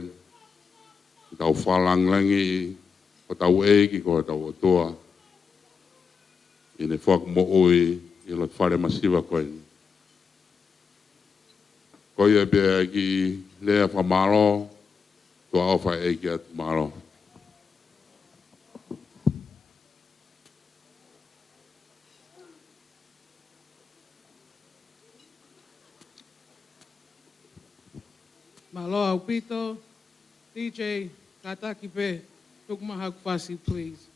koe. Tau whalanglangi, o tau ki ko tau o toa. Ine whak mo oi, i lo whare masiwa koe. Koe e bea ki lea whamaro, tua au whae e ki atu maro. Malo au pito, DJ, kataki pe, tukmaha kufasi, please.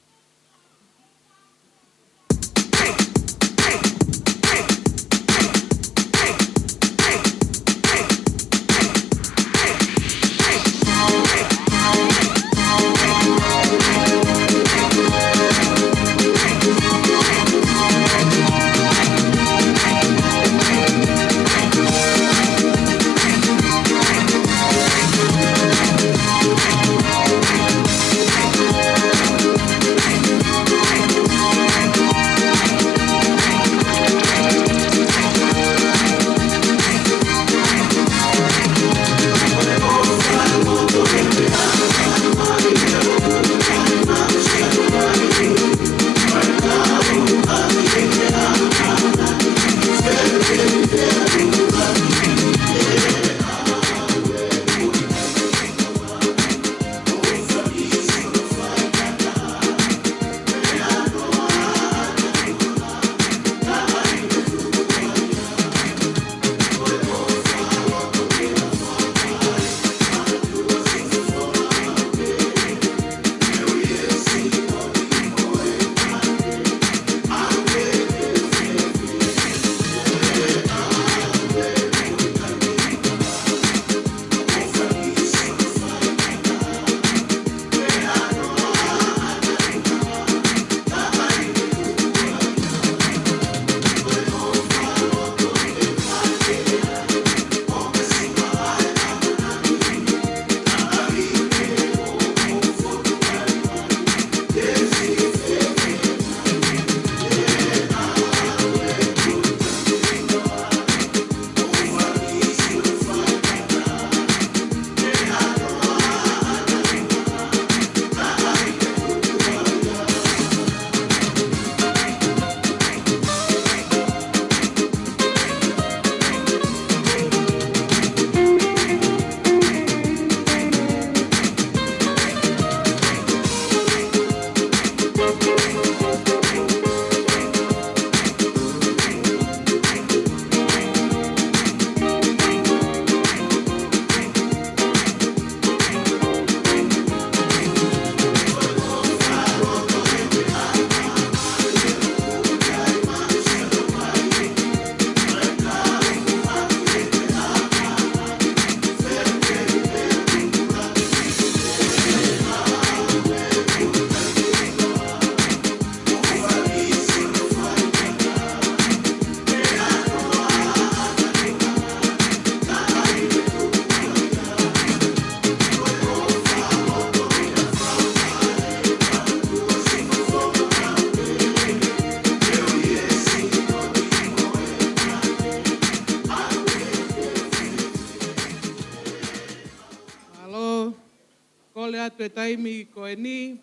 te taimi ko e ni,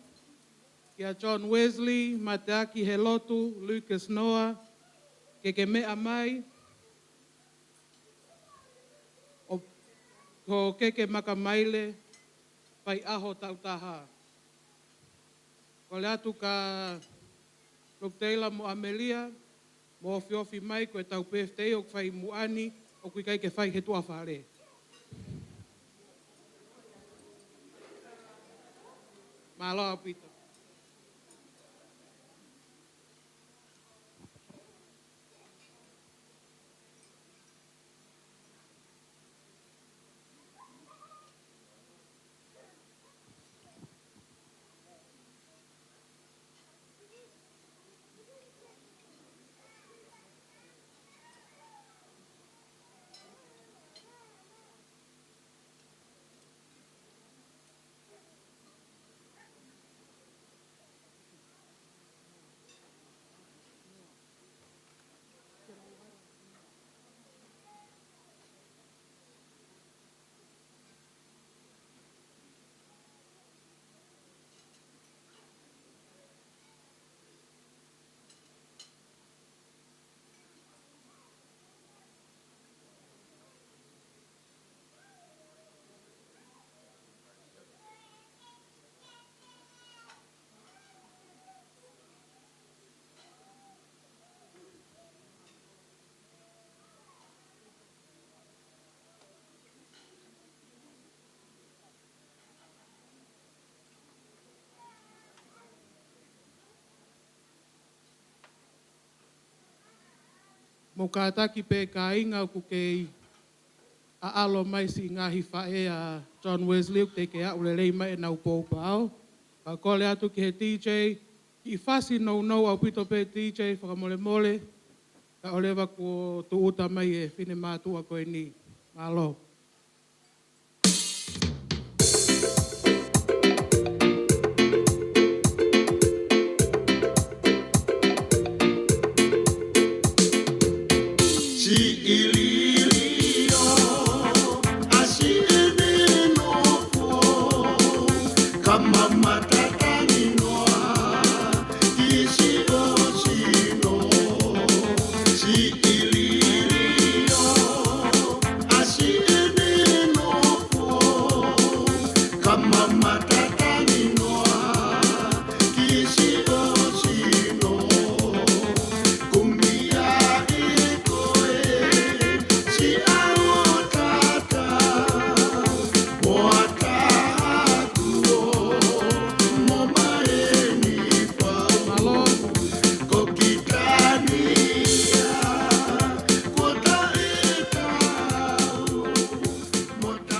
kia John Wesley, Mateaki Helotu, Lucas Noah, ke mea mai, o ko keke makamaile, pai aho tautaha. Ko le atu ka Rupteila mo Amelia, mo ofi mai ko e tau PFT o kwhai muani, o kui kai ke whai he tua whare. Malo apito. mo kātaki pē ka inga ku kei a alo mai si ngahi whae a John Wesley te ke a ule rei mai e nau pōpau. Ka kole atu ki he DJ, ki whasi nou au pito pē DJ, whakamole mole, ka olewa ko tu uta mai e whine mātua koe ni. Malo.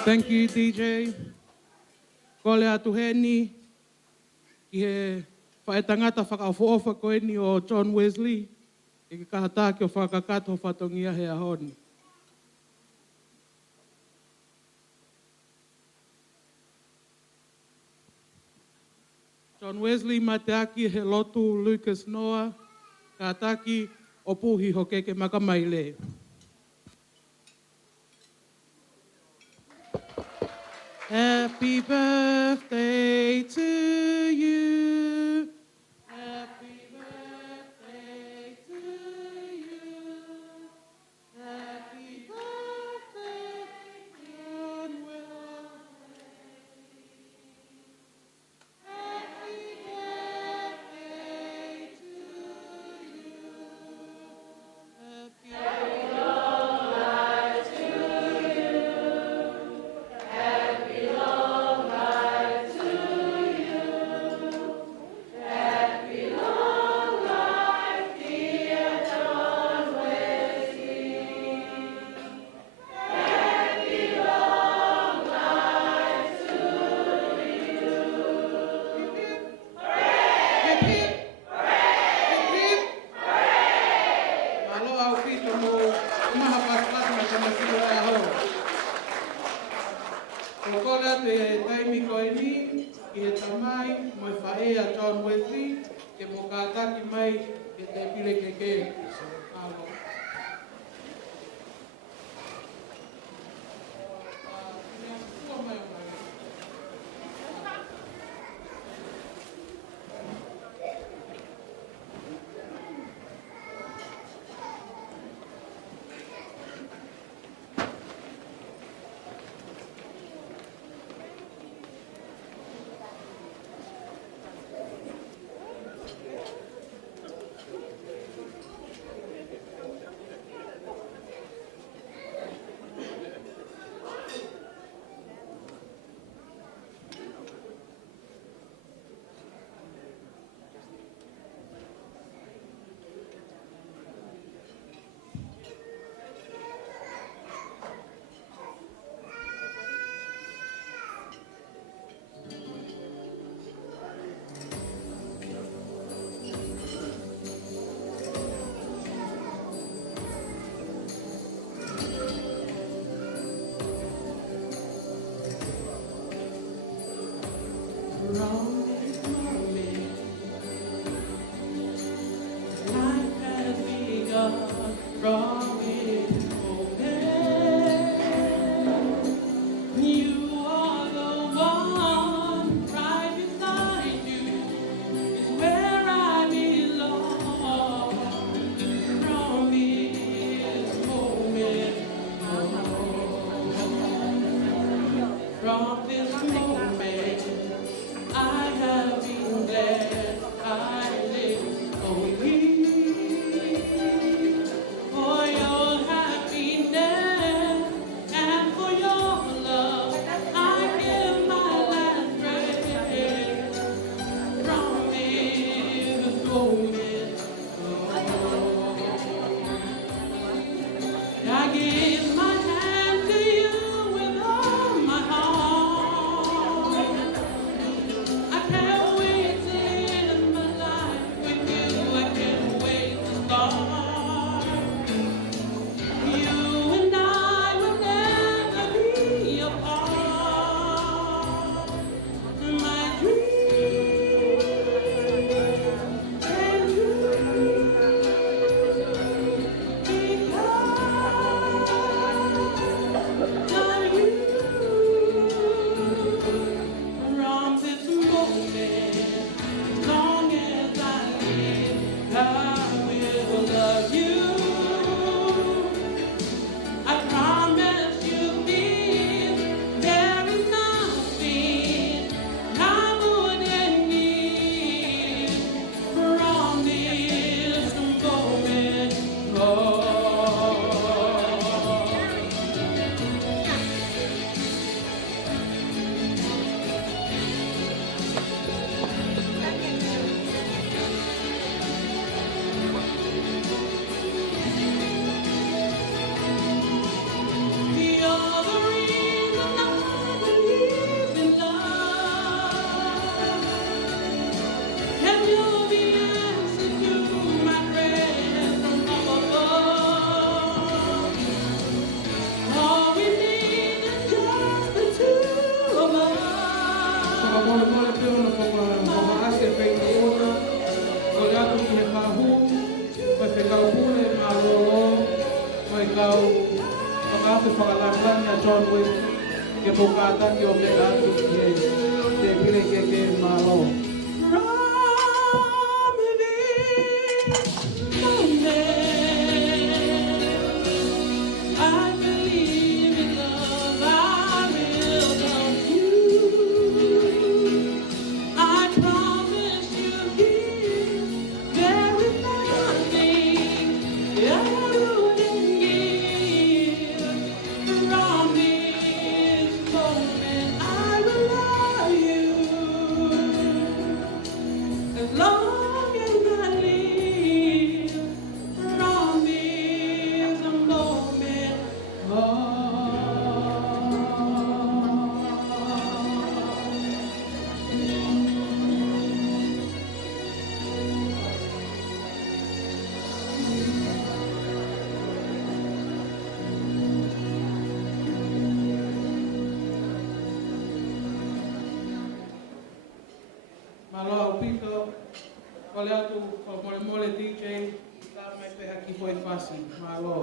Thank you, DJ. Kole atu he ni, ki he whaetangata whakaofa koe ni o John Wesley, i ki kahata ki o whakakato whatongia he ahoni. John Wesley mateaki he lotu Lucas Noah, kātaki o puhi ho keke makamaile. Happy birthday to you. Happy birthday to you. Happy birthday, John Wesley. Happy birthday to you. Happy John Wesley, ke mo kātaki mai ke te pile keke. Alo. From this moment, I have been glad I live for you. For your happiness and for your love, I give my last breath. From this moment, John Wesley, ke pokata ki o me atu ke te pile ke malo. Malo Pito, kole atu o mole DJ, ta mai pe haki foi fasi. Malo.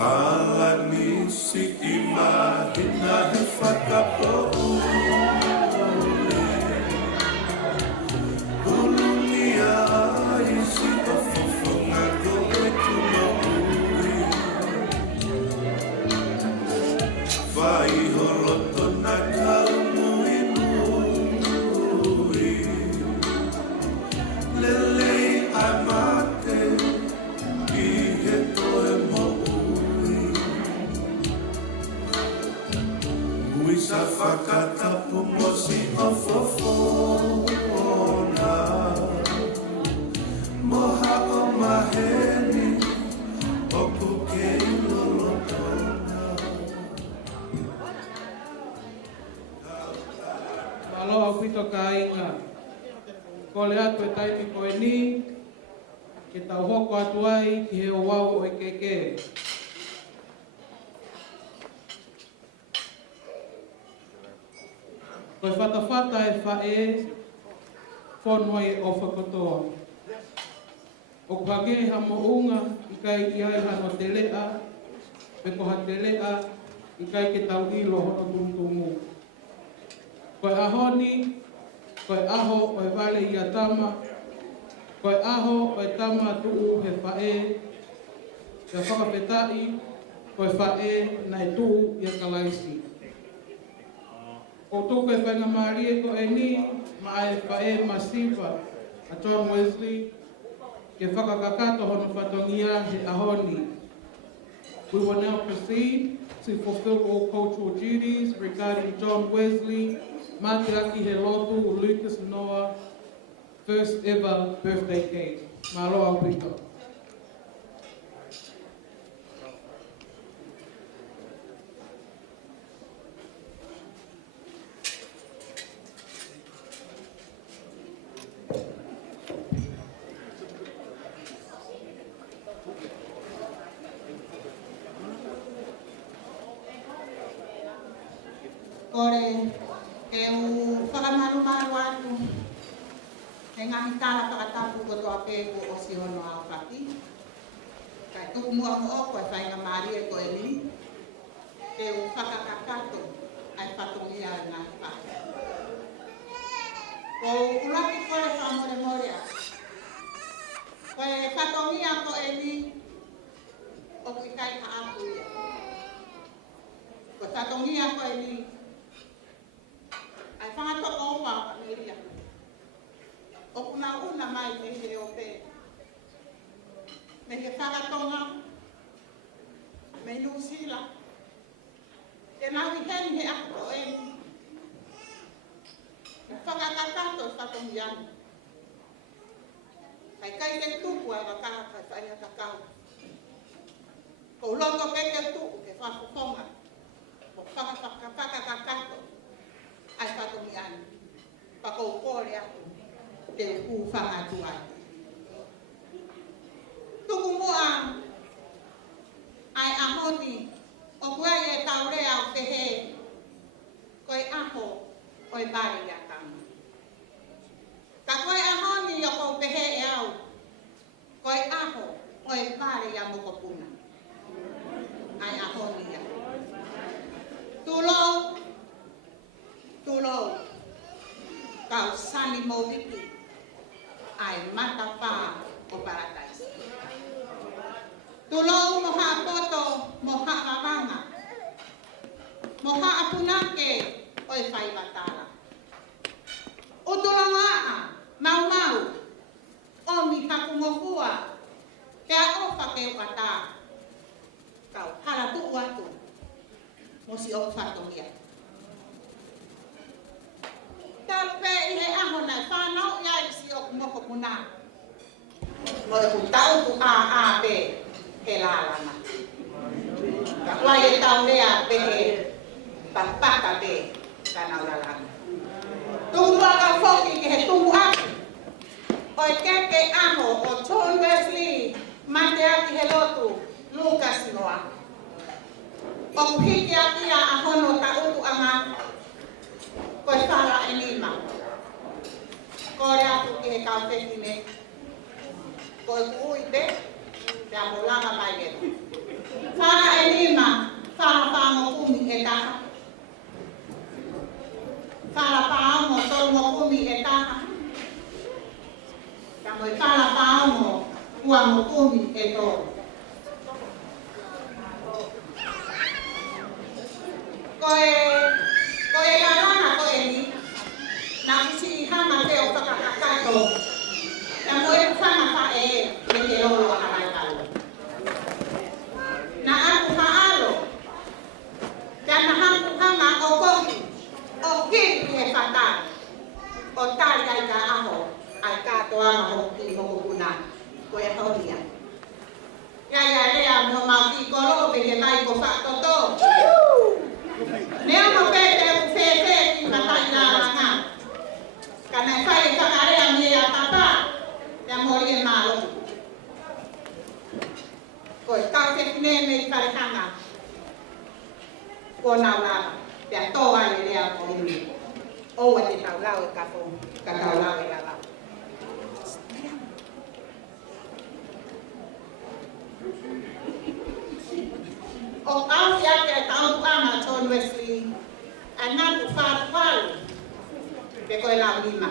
Halanisi imagina he whakapō Ulunia isi o fofonga koe tuna ui Vai horoto na kaumui mui Lelei ai mate i he toe mo Sa whakatapu mosi o fofona Moha o maheni o puke lorotona Malo au pito ka inga. Kole atu e taimi koe ni, ke tau hoko atu ai ki he o wau o i keke. Koe whatawhata e whae, whanua e o whakotoa. O kage ha mo unga, i kai i ai hano te lea, pe koha te lea, i kai ke tau ilo hono tumutumu. Koe ahoni, koe aho o e vale i a tama, koe aho o e tama tuu he whae, ia whakapetai, koe whae nai tuu i a kalaisi. O toko e whainga maari ko e ni, ma e whae masiva a John Wesley, ke whakakakato hono whatongia he ahoni. We will now proceed to fulfill all cultural duties regarding John Wesley, Mate Aki he lotu Lucas Noah, first ever birthday cake. Malo au pito. Kore, e o whakamaru atu, he ngahi tala whakatapu ko toa pēko o si hono au whaki. Kai tuku mua mo o koe whainga maari e koe ni, e o whakakakato ai whatongia e ngahi whaki. Ko uraki kore whamore more a. Koe whatongia koe ni, o ki kai ka apu ia. Koe whatongia koe ni, ai whangatoko o waka meria. O kuna una mai me he o pē. Me he whakatonga, me nusila. Te nawi heni he ako e. Me whakakakato e whatongi anu. Kai kai te tupu ai wakaha kai whainga kakao. Ko loto peke tupu ke whakukonga. Ko whakakakato. Ai whatongi anu. Whakaukore aku. te whanga tua. Tuku mua ai ahoni o kua e taure au te he koe aho koe bari a tama. Ka koe ahoni o kou te he e au koe aho koe bari a mokopuna. Ai ahoni a. Tulou, kau sani mauriki ai matapa o paradise. Tulou moha poto, moha avanga, moha apunake oi whai watara. O tulangaa, mau, o mi hakumokua, te a ofa ke o kata, kau haratu atu, mosi o whatomia. Tape i he aho nai whanau ia i si o kumoko puna. Mo e kutau ku a pe he lalana. Ka wai e tau lea pe he papaka pe ka nau lalana. Tungu aka whoki ke he tungu aki. O e keke aho o John Wesley mate aki he lotu Lucas noa. O kuhiki aki a ahono ta utu anga koe whara e nima. Kore atu ki he kau whetine. Koe kui be, te a molanga mai e. Whara e nima, whara whango kumi e taha. Whara whango tolmo kumi e taha. Ka moe whara whango kuango kumi e toro. Koe lalana koe ni, na isi hanga te o whakakakato, na moe whanga whae me te rolo a harai kau. Na aku haalo, te ana hangu hanga o kohi, o kiri he whatai, o tari ai ka aho, ai katoa ma hoki hoko kuna, koe horia. Ia rea mo mauki koro pe he mai ko whakatoto. Nea mo pete u whewhe ki matai nā ranga. Ka nei whai e whakarea mi e a tapa, te mori e mālo. Koe kau whetine me i wharehanga. Ko nau rama, te a toa e rea mo imi. Oua te tau lau e kapo, ka tau lau e la lau. O au ia ke tau ama John Wesley, a nāku whātuaru, pe koe lau lima.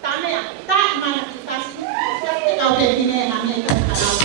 Tāmea, tā mana ki whasi, e kau te tine na mea ka lau.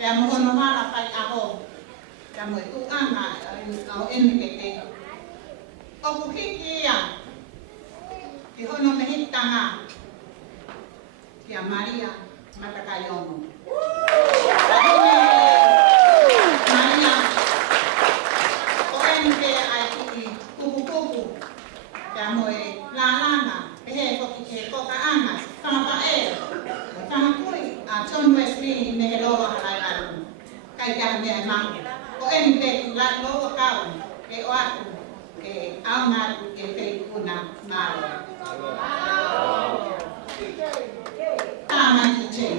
Pea mohono hala kai aho. Pea mo tu anga au eni ke te. Oku hiki ia. Ki hono me hitanga. Kia Maria Matakayomo. Maria. O eni ke ai ki kuku kuku. Pea mo e la lana. Pehe koki ke koka anga. Tamaka e. Tamakui. A John Wesley me he loa halai alu. Kai kia me e mangu. O eni pe lai loa kau. Ke o atu. Ke au ngatu ke te kuna malo. Tama ki chen.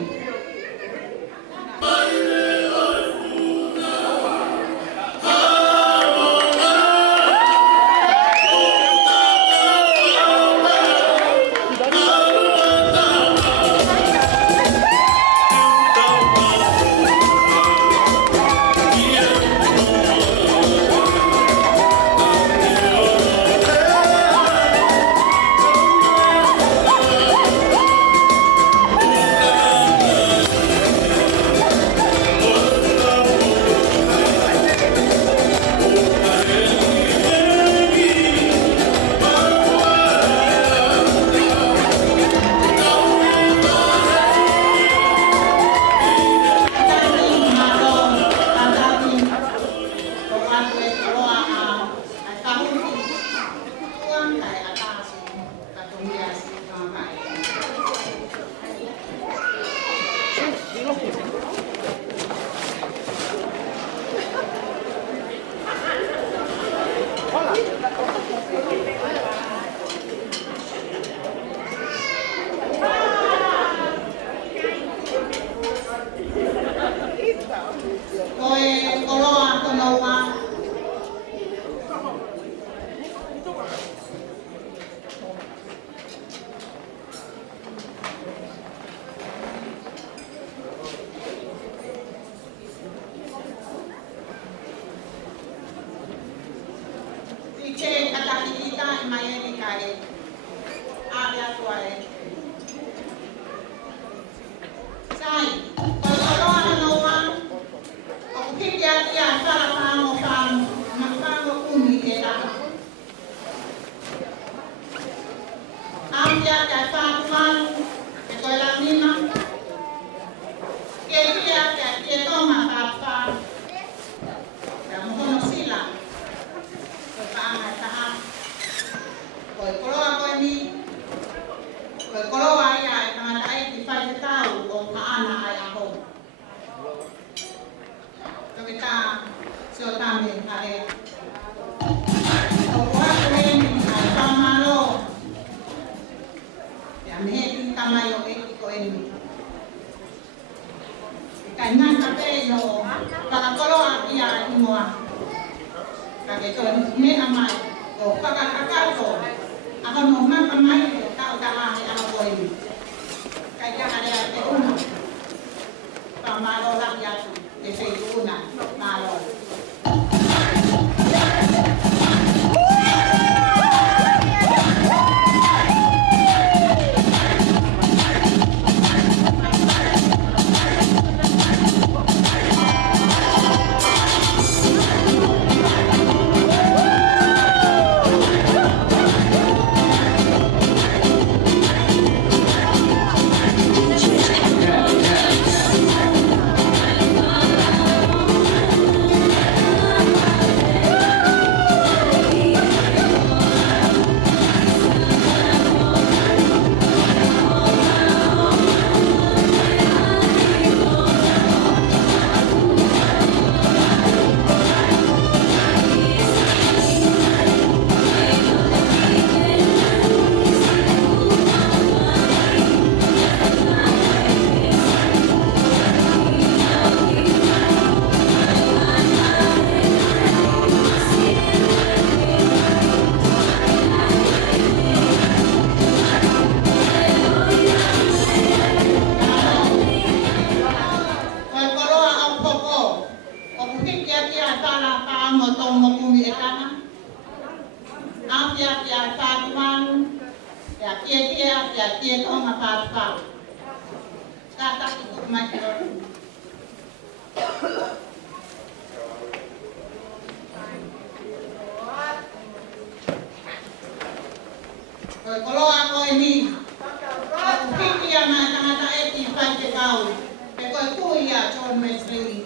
o mesri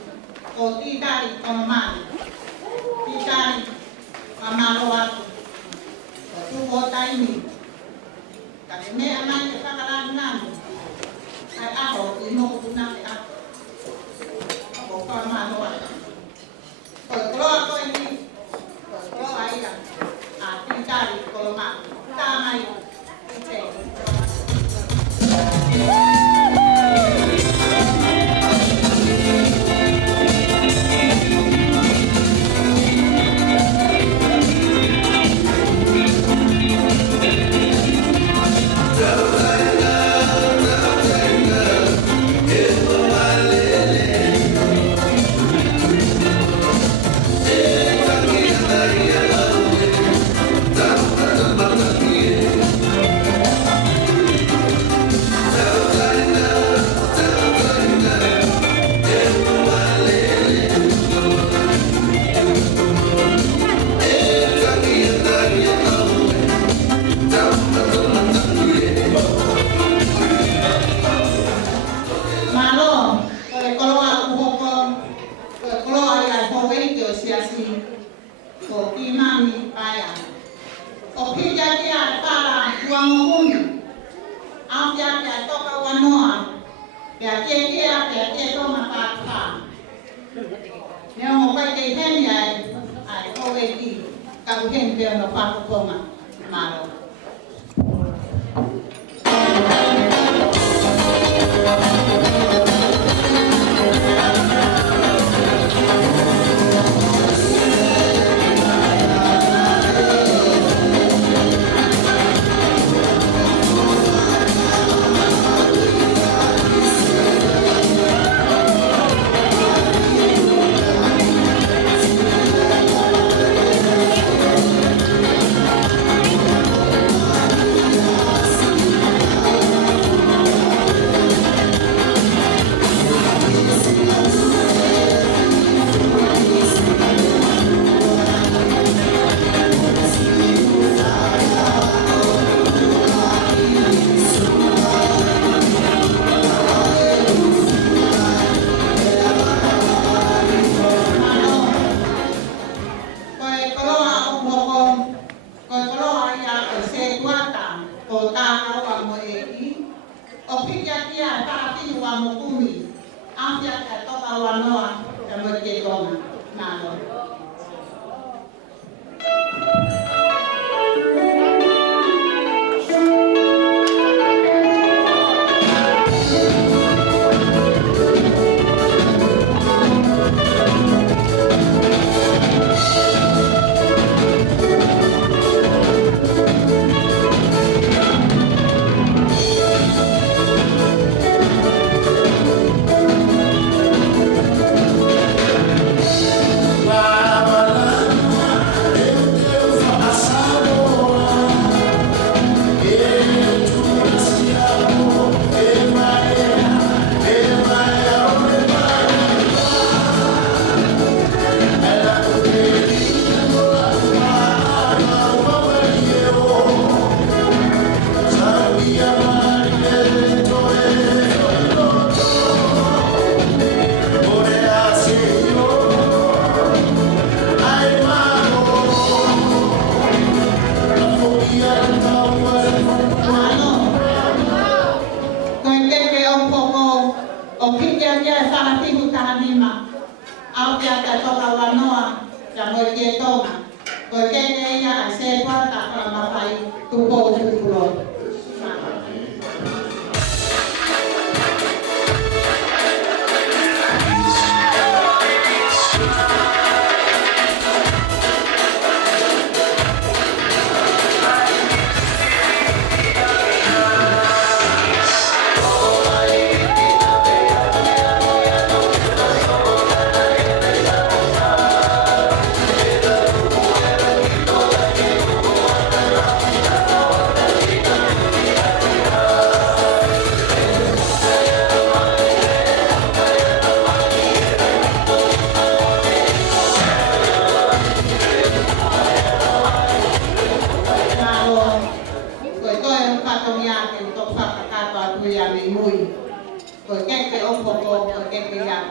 o titari o mani. Titari mamalo atu. O tu o taimi. Kami me anai ke kakalan namu. Ai aho ino kuna ke aku. O mamalo atu. O keluar ko ini. O keluar aja. Titari o mani. Tamai. Titari.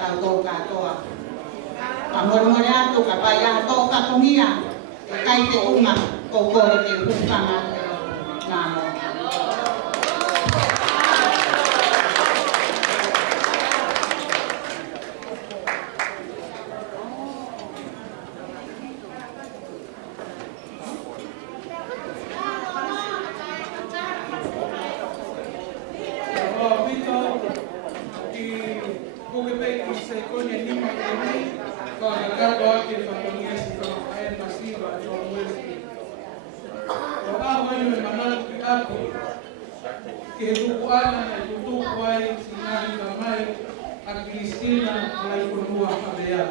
tau tō katoa. Ka mole atu ka pai a tō katongia e kai te unga ko kore te hukanga ngā mo. Que tukuana na tutukwai sinari kamai at Kristina ay kunua kabaya.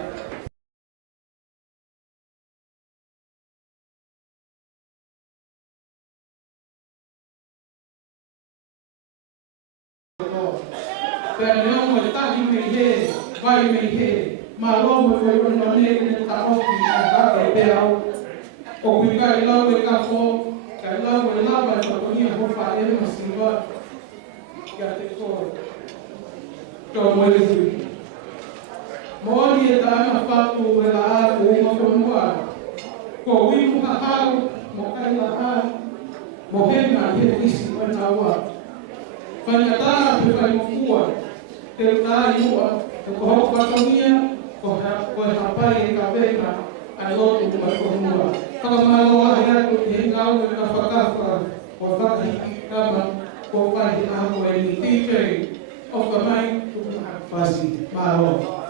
Pero no mo tahi me he, vai me he, malo mo ko no ne ne ta o ki ka ka pe au. O ki ka ilo ke ka fo, ka ilo mo la ba ko ni ho fa e mo silva. Ya te ko. To mo le tu. Mo ni ta ma fa tu la o mo ko mo a. Ko wi mo ka ha mo ka la ha. Mo he na he isi o na wa. Panyatara pe mo kuwa. Te tari ua, te koho katongia, ko hapai e ka peka, a lotu ma kohua. Whakamaloa he atu i he ngau e ka whakawha, ko whakahiki kama, ko whahi aho e ni tīpei, o ka mai, tuku hapasi, māroa.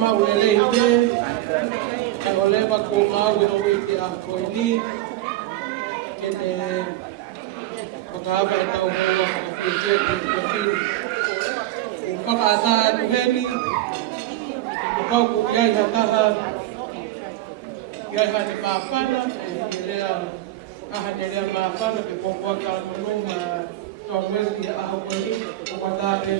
mau le le te. Ka o le ma ko mau e o te a ko ni. Ke ne pakava e tau hoa ka white ka whiu. O whakaata atu heni. O kau ko iai ha taha. Iai ha ne māwhana. E rea kaha ne rea māwhana. Pe kōkua ka manu ma tau wesi a aho koe. O wata e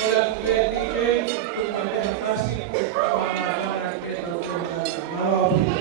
ole atu e ti e. O ka mea kasi. O ka māwhana ke tau wesi. Māwhana.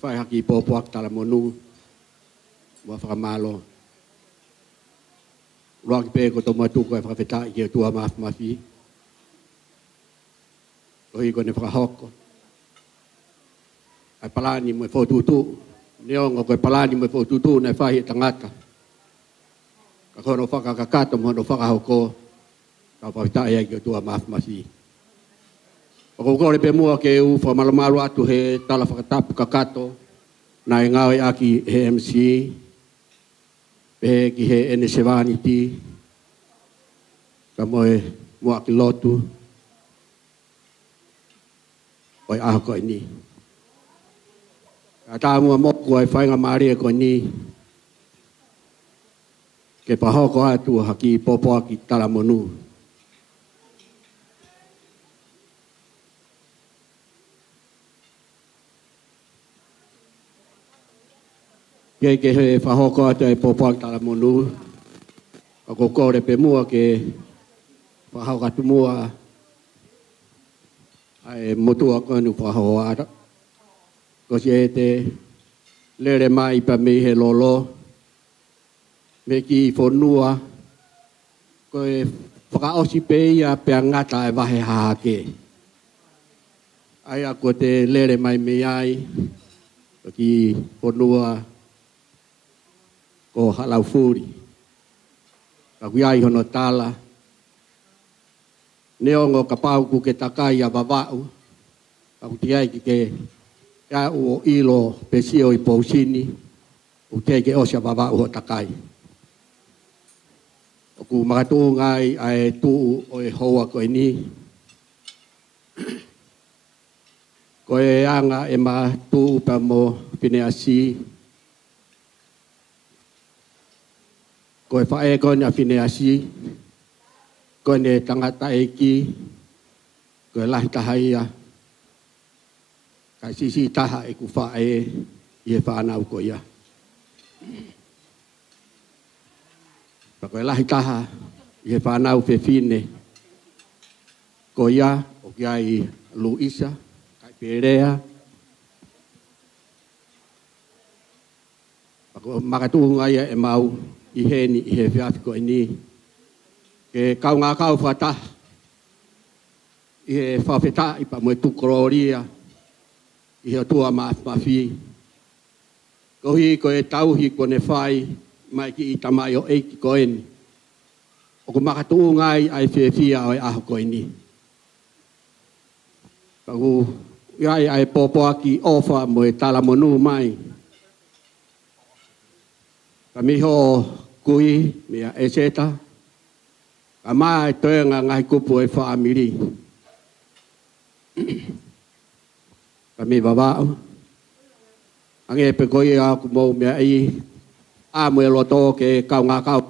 Fai haki popoak tala monu wa whakamalo. Roa ki pe ko toma tuku e whakawheta i ke tua mafi. Ohi ko ne whakahoko. Ai palani mo e whotutu Neongo koe palani mo po tutu na whahi tangata. Ka kono whakakakato mo no whakahoko. Ka pawitai ai ki o tua mafmasi. Pako kore pe mua ke u whamalamaru atu he tala whakatapu kakato. Na e ngawe aki he MC. Pe ki he ene sevaniti. Ka moe mua ki lotu. Oi aho koe ni. Ka tā mua moku ai whainga maria koe ni. Ke pahoko atu haki popo aki tala monu. Ke he whahoko atu ai popo aki tala monu. Ka kore pe mua ke whahoko atu mua. Ai motua koe nu whaho ara. Ko si e te lere mai pa me he lolo. Me ki whonua. Ko e whakaosi pe ia pe ngata e wahe hahake. Ai ako te lere mai me ai. Ko ki whonua. Ko halau furi. Ka kui ai hono tala. Neongo ka pauku ke takai a wawau. Ka utiai ki ke ka o ilo pesio i pausini. Utei ke osia wawau ho takai. Oku makatu ngai ai tuu o e hoa koe ni. Koe anga e ma tuu pa mo Fineasi. Koe whae koe na Fineasi. Koe ne tangata eki. Koe lahi tahaia. Kai sisi taha e ku whae i e whanau koe ia. Pa koe lahi taha i e whanau whewhine. Koe ia o kia i Luisa, kai Perea. Pa koe makatuhunga ia e mau i heni i he whiafi koe ni. Ke kau ngā kau whata. I he whawheta i pa mwe tukororia. I he tua mawhi. Kohi ko e tauhi ko ne whai mai ki i tamai o eiki ko eni. O ko makatuu ngai ai whiawhia o e aho ko eni. Kaku iai ai popoa ki ofa mo e tala monu mai. Ka miho kui mea e seta. Ka mai toenga ngai kupu e whaamiri. Kami babao. Ang e pe koe ako mo mea i amo e loto ke kau ngā kau.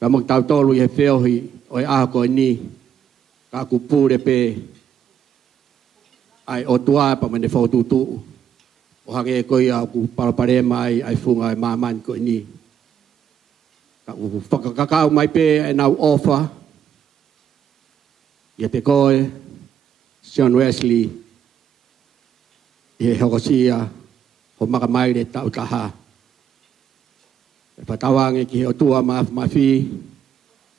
Ka magtau tolu i he whiohi o e aho koe ni. Ka kupure pe ai o tua pa mene whaututu. O hange e koe ako parapare mai ai funga e mamani koe ni. Ka whakakakau mai pe e nau ofa. I pe koe John Wesley. I he hokosia ho makamaire tau taha. E patawange ki he o tua mawhi.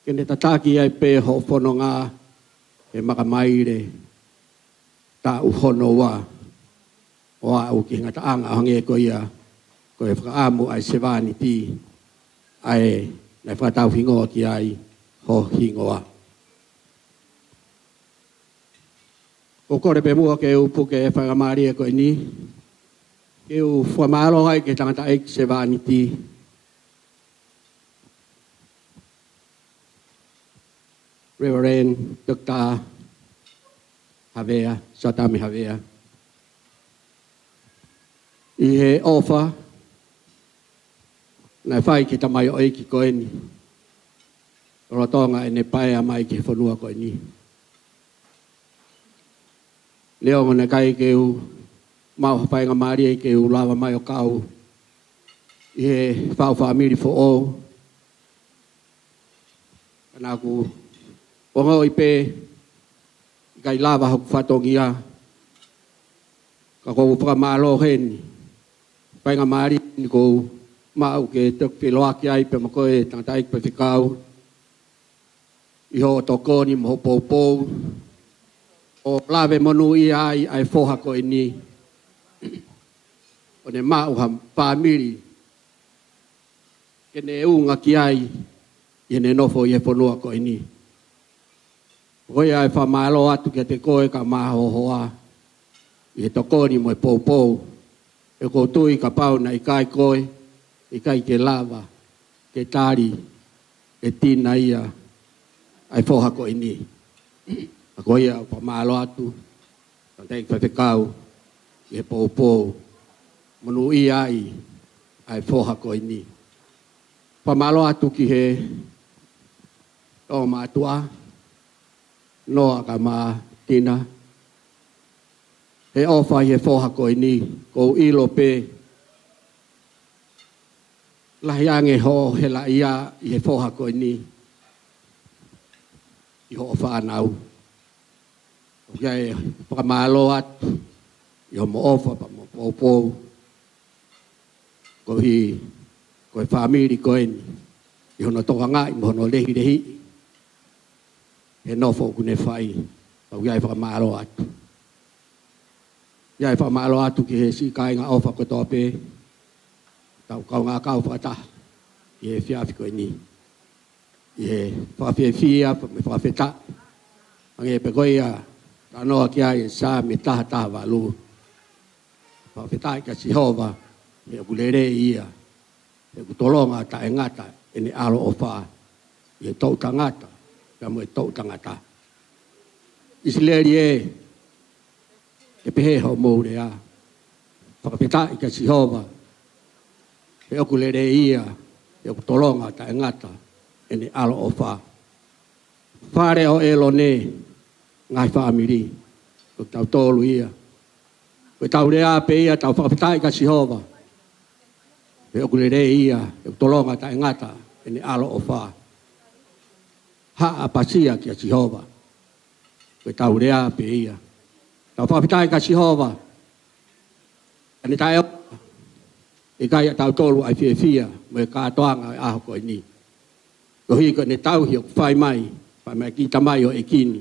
Kene tataki ai pe ho whanonga he makamaire tau hono wa. O au ki ngata anga hange ko ia. Ko e whakaamu ai sevani ti. Ai nai whakatau hingoa ki ai ho hingoa. O kore pe mua ke upu ke whangamaria koe ni. Ke u whamaro ai ke tangata eik se vāniti. Reverend Dr. Havea, Satami Havea. I he ofa. Nai whai ke tamai o eiki koe ni. Rotonga e ne pae a mai ke whanua koe ni. Leo ngana kai ke u mau whainga maria i ke u lawa mai o kau. I he whau whaamiri fo o. Kana ku pongo i pe kai lava hoku whatongia. Ka kou whakamalo heni. Whainga maria ni kou mau ke tuk whiloaki ai pe makoe tangatai pe whikau. I ho tokoni mo poupou. O lawe monu i ai ai foha ko ini. o ne mau ha pāmiri ke ne unga ki ai i ne nofo i e whanua ko ini. Koe ai whamalo atu ke te koe ka maho hoa i he tokoni mo e pōpou e koutui ka pau na i kai koe i kai ke lava ke tari e tina ia ai whoha ko ini. A koe ai whamalo atu ka te whawhekau i he pōpou manu i ai whoha ko ini. Whamalo atu ki he o mātua noa ka mā tina. He ofa i he whoha ko ini, ko ilo pe. Lahi ange ho he la ia i he whoha ko ini. I ho ofa anau. O kia whakamalo atu, i ho mo ofa pa mo pōpou. Ko hi, ko e whamiri ko eni. I hono toka ngai, mo hono lehi rehi. He nofo kune whai, au iai whakamalo atu. Iai whakamalo atu ki he si kai ngā ofa ko tōpe, tau kau ngā kau whakata, i he whiawhi ko ini. I he whawhiawhia, me whawhita, ange pe koe ia, tā noa ki ai sā me taha taha walu. Whawhita i ka sihova, he aku lere ia, he aku tolonga ta e ngata, e ne alo o wha, i he tau ta ngata, ka mo e tau tangata. Isileri e pehe ho moure a. Whakapeta i ka sihova. He oku lere ia, he oku tolonga ta e ngata, e ne alo o wha. Whare o elo ne, ngai whaamiri, ko tau tolu ia. Ko tau rea pe ia, tau whakapeta i ka sihova. He oku lere ia, he oku tolonga ta e ngata, e ne alo o wha. Haa pasia ki a Sihova. Koe tau rea pe ia. Tau whapitai ka Sihova. Ane tae o. E kai a tau tolu ai fia fia. Mo e kātoanga e aho koe ni. Ko hi ko ne tau hi o whai mai. Whai mai ki tamai o e kini.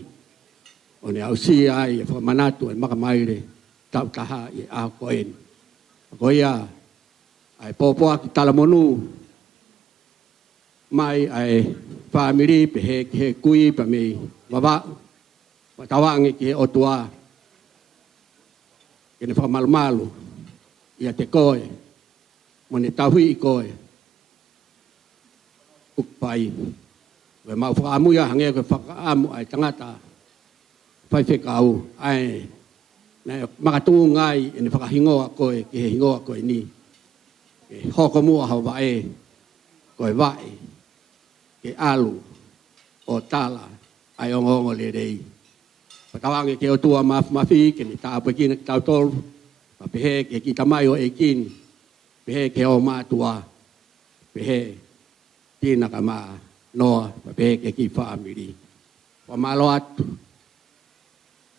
O ne au si ai e whamanatu e makamaire. Tau taha i aho koe ni. Ko ia. Ai pōpoa ki talamonu. Mai ai whaamiri pe he kui pa me wawa. Watawangi ki he otua. Kene whamalumalu. Ia te koe. Mone tauhi i koe. Ukpai. We mau whakaamuia hange koe whakaamu ai tangata. Whai whekau. Ai. Nei makatungu ngai ene whakahingoa koe ki he hingoa koe ni. Hoko mua hau wae. Koe wae. Ke alu o tala ai ongongo le rei. Patawangi ke o tua mafi ke ni tāpe kina ki tau tolu. Pehe ke ki tamai o e kini. Pehe ke o mātua. Pehe tina ka maa noa. Pehe ke ki whaamiri. Whamalo atu.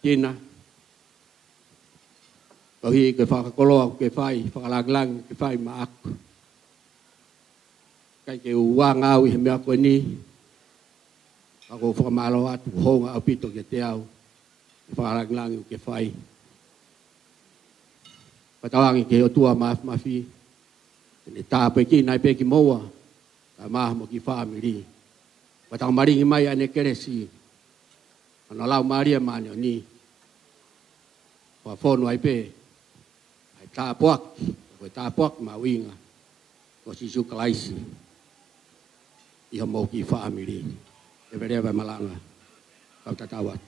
Tina. Kohi ke whakakoloa ke whai. Whakalaglang ke whai maaku. Kai ke ua ngau i he mea koe ni. Ako whakamalo atu honga au pito ke te au. Whakaraglangi ke whai. Patawangi ke o tua mafi. Kene tāpe ki nai pe ki moa. Tā maha mo ki whaamiri. Patang maringi mai ane keresi. Ano lau maria mane o ni. Whafonu ai pe. Ai tāpuak. Koe tāpuak ma winga. Ko si sukalaisi. Iho mau ki whaamiri. E verewa malanga. Kau tatawat.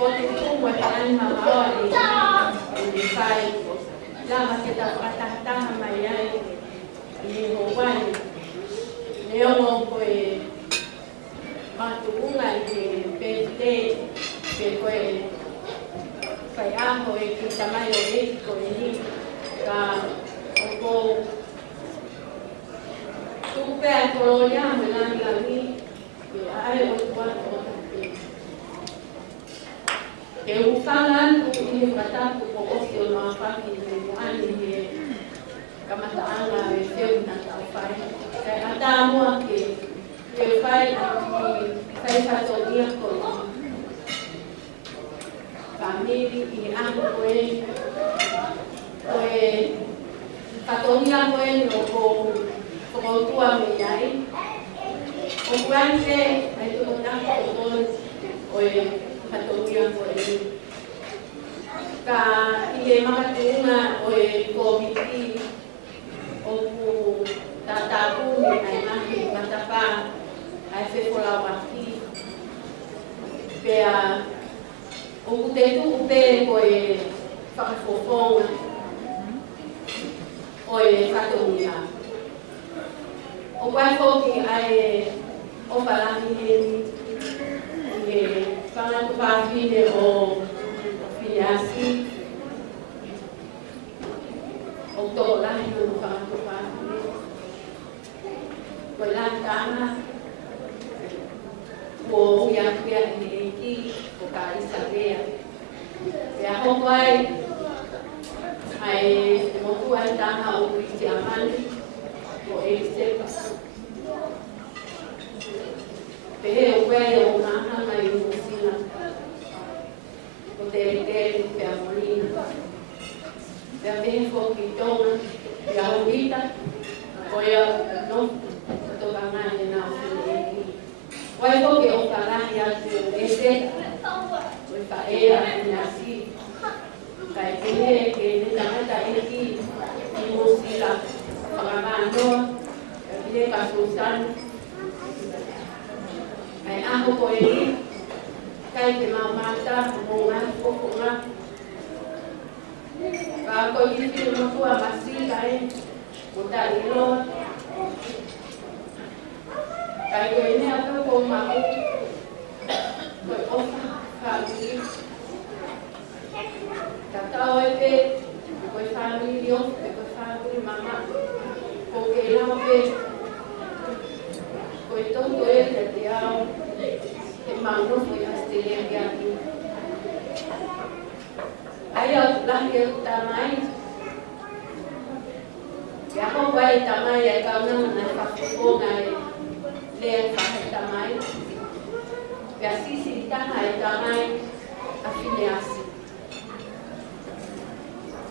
Foto mo parang makawa ni Fai. Lama kita patahtahan mayay ni Hawaii. Neong ko matuungan ni Pete ke ko Fai ako kita mayo ko ini ka ko tupe kolonya melangi ay utwan ke ufangan ini kata ko osio na faki ni ani ni kamataan na reseo na tafai kay atamo ke fai fai fatonia ko family ini ako ko fatonia ko no tua me yai o guante ai tu na ko fatonia ko ka ile makatunga komiti o ku tatapu ni ai mahi matapa ai fe kolawaki pea o ku te tu upe ko whakafofonga o fatonia o wai foki ai o whalangi he whanatu whawhine o whineasi o tō lahi o whanatu whawhine ko lantana ko huiakuia he eki o ka Isabea pea hoko ai moku ai tanga o Kuiti Amani o Elisepa. Pehe o wei o ngāha mai o Musina. O Tere pe a Molina. Pea pehe foki tonga, pea o Rita, o ea no, o toka ngai e nao whine eki. Wai foki o wharahi atu e se, o i whaea whine asi. Kai pehe ke ne tangata eki i Musila. Pangabanoa, kapile kasusan, ay ako ko kay ke mamata, bunga, pupunga. Kako iti lumukua masika muda ilo. Kay ko ini ako ko mau, ko ofa, family. Tatao ete, ko family yo, ko family mama. Porque não vê foi todo ele de ao que mano foi a estreia aqui aí lá que também já não vai também é que não na faculdade ler faz também e assim se também a fineasse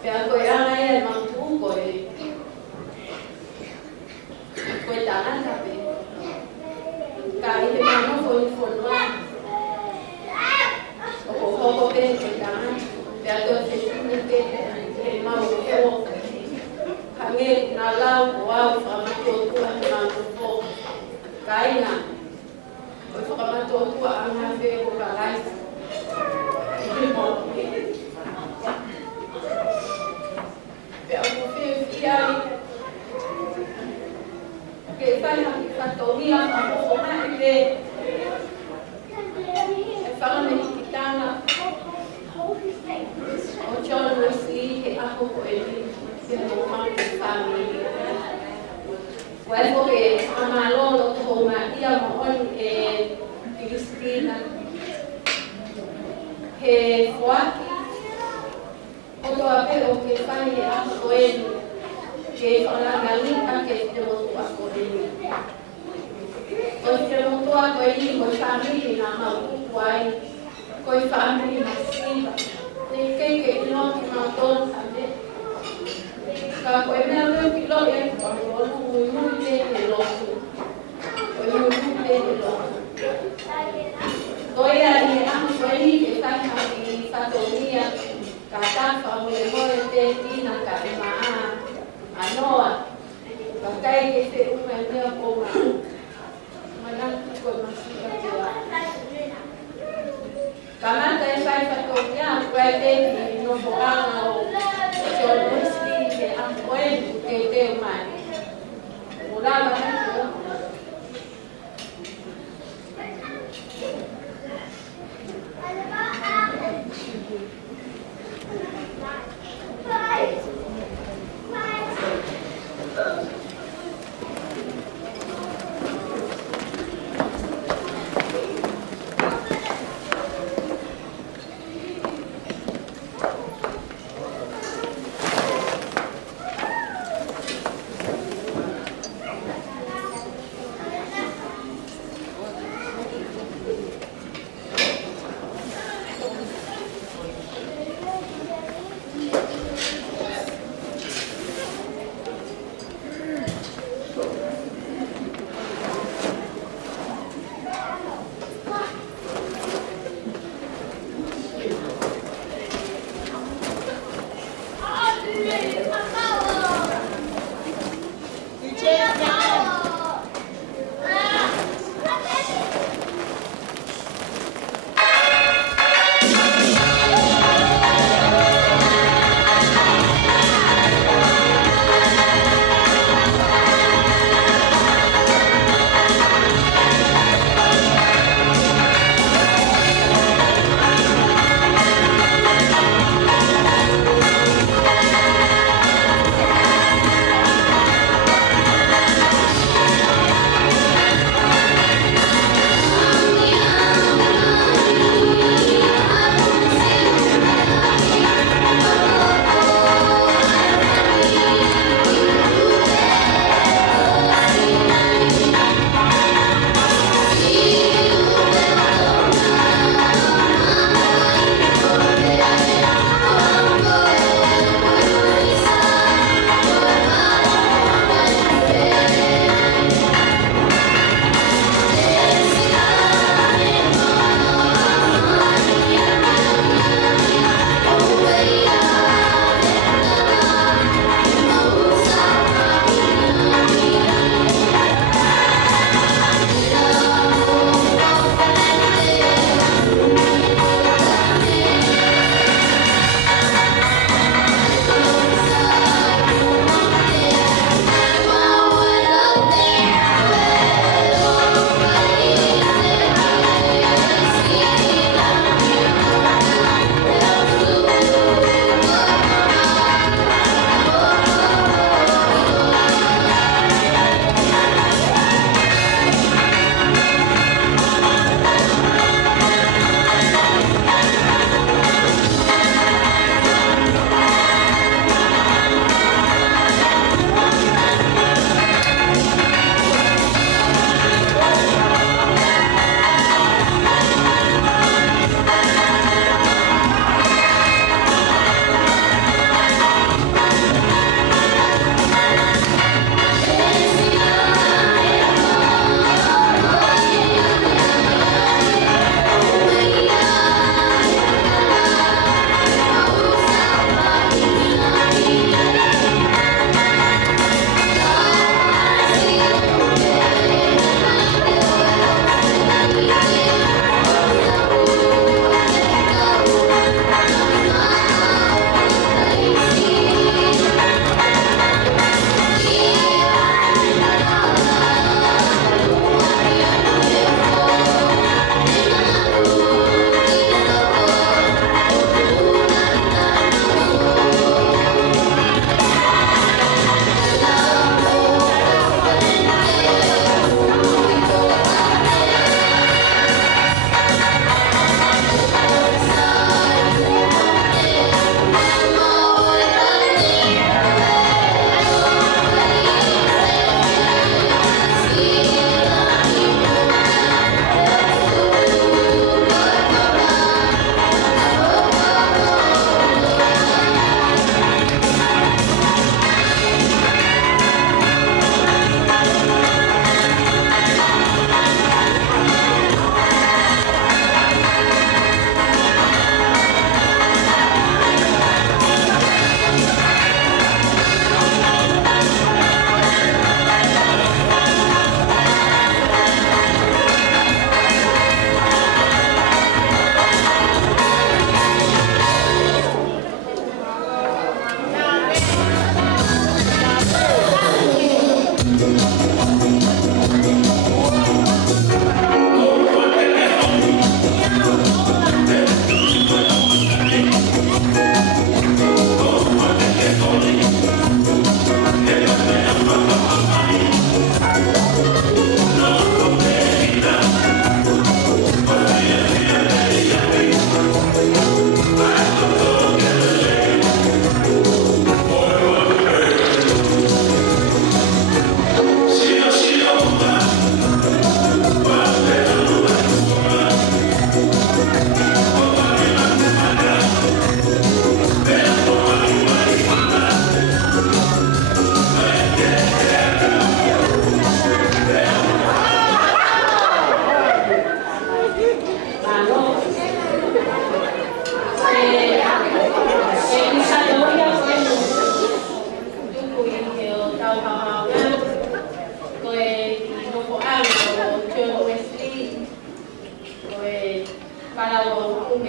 agora é mantuco foi tangan tapi kali memang phone lah koko pe tangan biado sesini pe mau ko kami nalau wow sama tu mau ko kaina ko sama tu ang habe ko kalai que fai a fatoria a fofona ele fala mexicana o choro no si que a poco ele se normal que família o porque a malolo toma ia mon Cristina que foi o to apelo que fai a ele que orang galita que te motua con él. Con te motua con él, con familia, nama uai, con familia masiva. De que no te mató también. Kalau me hablo de lo que muy bien de lo muy bien de lo. Hoy a ir a un país que está en Fatonia, Catafa, mejor de Tina, Carema. Anoa, pakai kita umumnya orang mana ikut masih kerja. Kamata e fai whakaunia, koe te ki no whoranga o John Wesley ke akoe te teo mai. Murala mai o.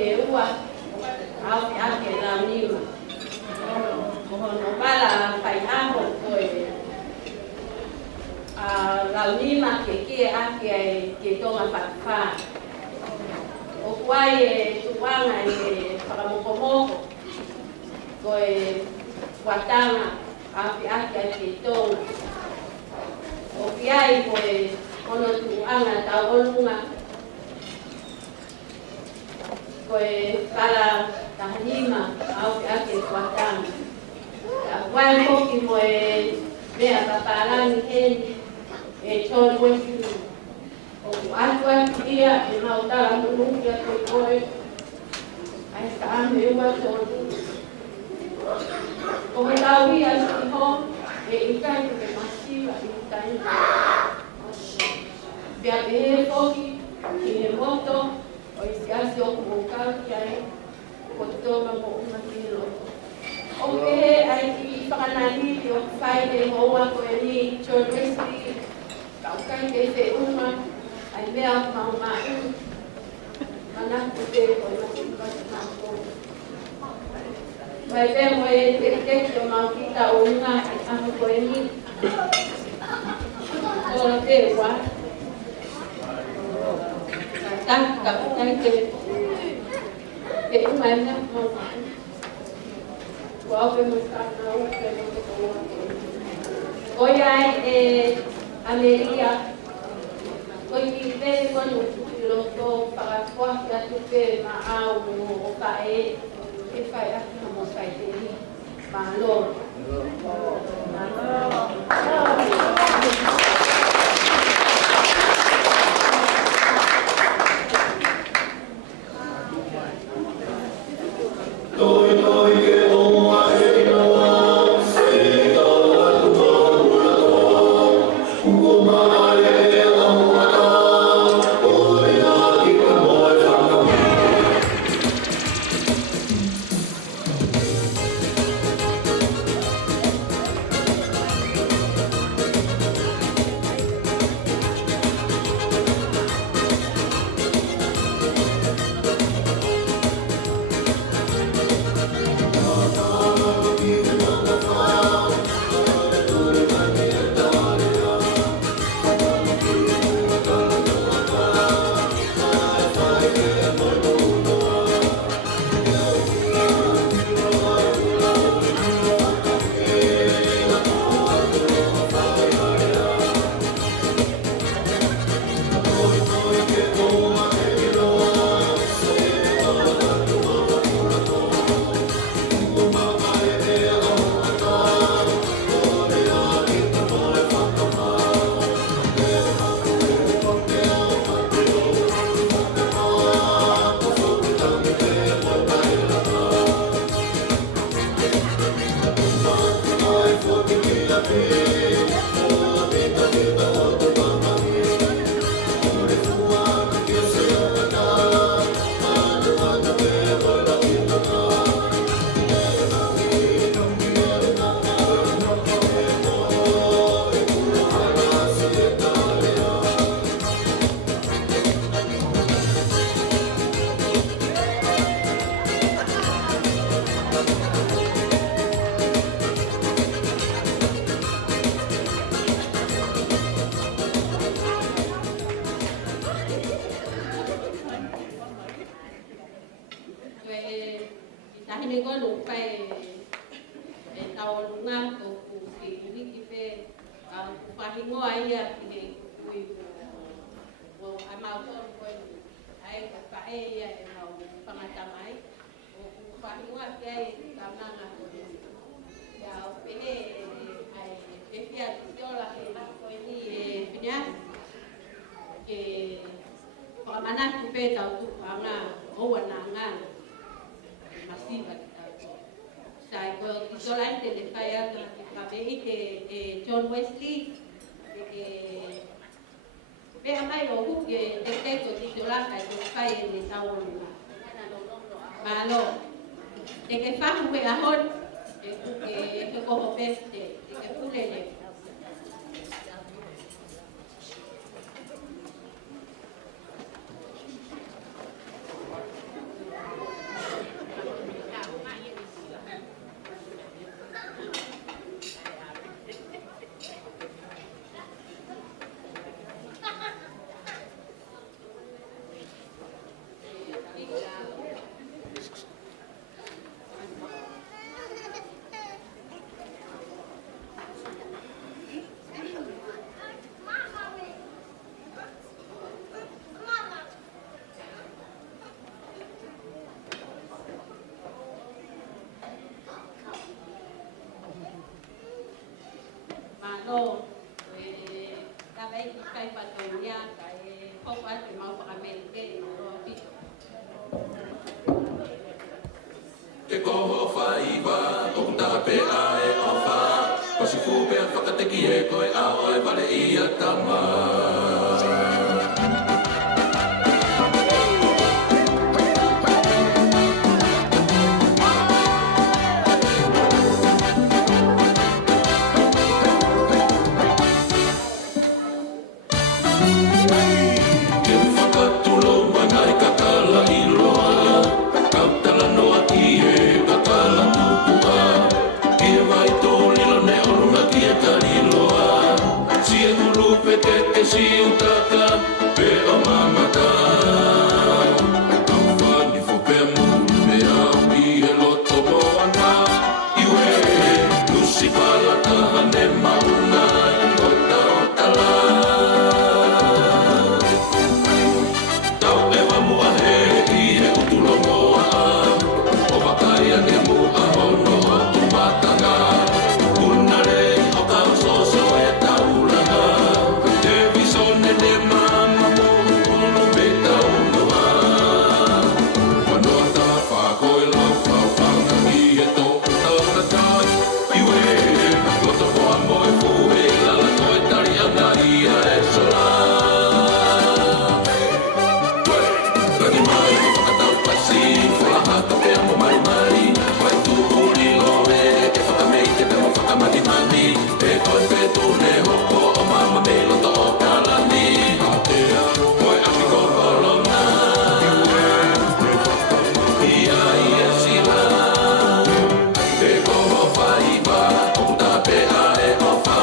me ua au te ake la nima. Ko hono bala whai aho koe la nima ke ake ai ke tonga whakawha. O kuai e tuanga e whakamokomoko koe watanga ake ai ke tonga. O kiai koe ono tuanga tau onunga koe kala tahanima au ake watanga. Wai hoki moe mea paparani heni e John Wesley. O atu ia e mautala munungia te koe ai ka ame ua tonu. O me tau ia si ho e ikai te masiva i ikai. Pea pehe hoki ki he moto o i siasi o kumukau ki ai ko tonga mo uma ki loto. O pehe ai ki whakanani o whai he hoa ko e ni John Wesley. Kau kai te te uma ai mea mau mau. Manaku te ko i mati kasi mau. Vai te mo e te o mau kita o unga ai amu ko e ni. O te wa. Ka kai te uma e mea mau mau. Kua ope mo kana upe mo te koa. Oi ai e Ameria. Koi ki vei kono ki loto whakakoaki atu pe ma au o ka e whai atu na mo whai te ni. Ma loro. Ma loro. Toi toi ke oa e noa, se tau atu maua toa, ua maare e aua ka, oi a ki ka moe whakama. Tahine kono pai e tau nga o ku ki wiki pe whahingo ai a ki he kui o a mau kono koe ai ka whae ia e mau whangatamai o ku whahingo a ki ai ka nanga koe ia o pehe ai e pia tiola he koe ni e pinia ke whamanatu pe tau tuku a ngā oa na ngā masiva sai ko solamente le fai a que John Wesley que ve a mai o que de texto de solanta que fai en esa onda malo de que fa un pegajón que cojo peste que pulele malo. Kawai kai patonia kai hopa te mau pakamelke no pito. Te koho whaiwa, o tape ae o wha. Pasi fūpea whakateki e koe a oe vale ia tama. Te whakatulo manai kakala iloa. Kautala noa ki e kakala tupua. Kia vai tōlilo ne orunga kia tariloa. Sia kurupe te ke si utaka, pe o mamata. Au whani whopea mulu me au i e loto moana. Iwe, lusi pala taha ne mauna, o taotala. Tau ewa mua he i e utulo moa. O wakaia ne mua hono o tumatanga. Unare o kau soso e taulanga. Te visone ne mama mo unu me taunoa. Wanoa ta whakoe lau whauwhanga i e tō utautatai. Iwe, loto hoa moe fuhe lala koe tari anga ia e sola. Lagi mai o whakatau pasi, whalaha ka pea mo marimari. Wai tu uri loe, e whakamei te pea mo whakamani-mani. E koe petu ne hoko o mama me loto o kalani. Aotea, koe aki ko kolona. Ia i e sila. E koho whaiwa, o tape a e o wha.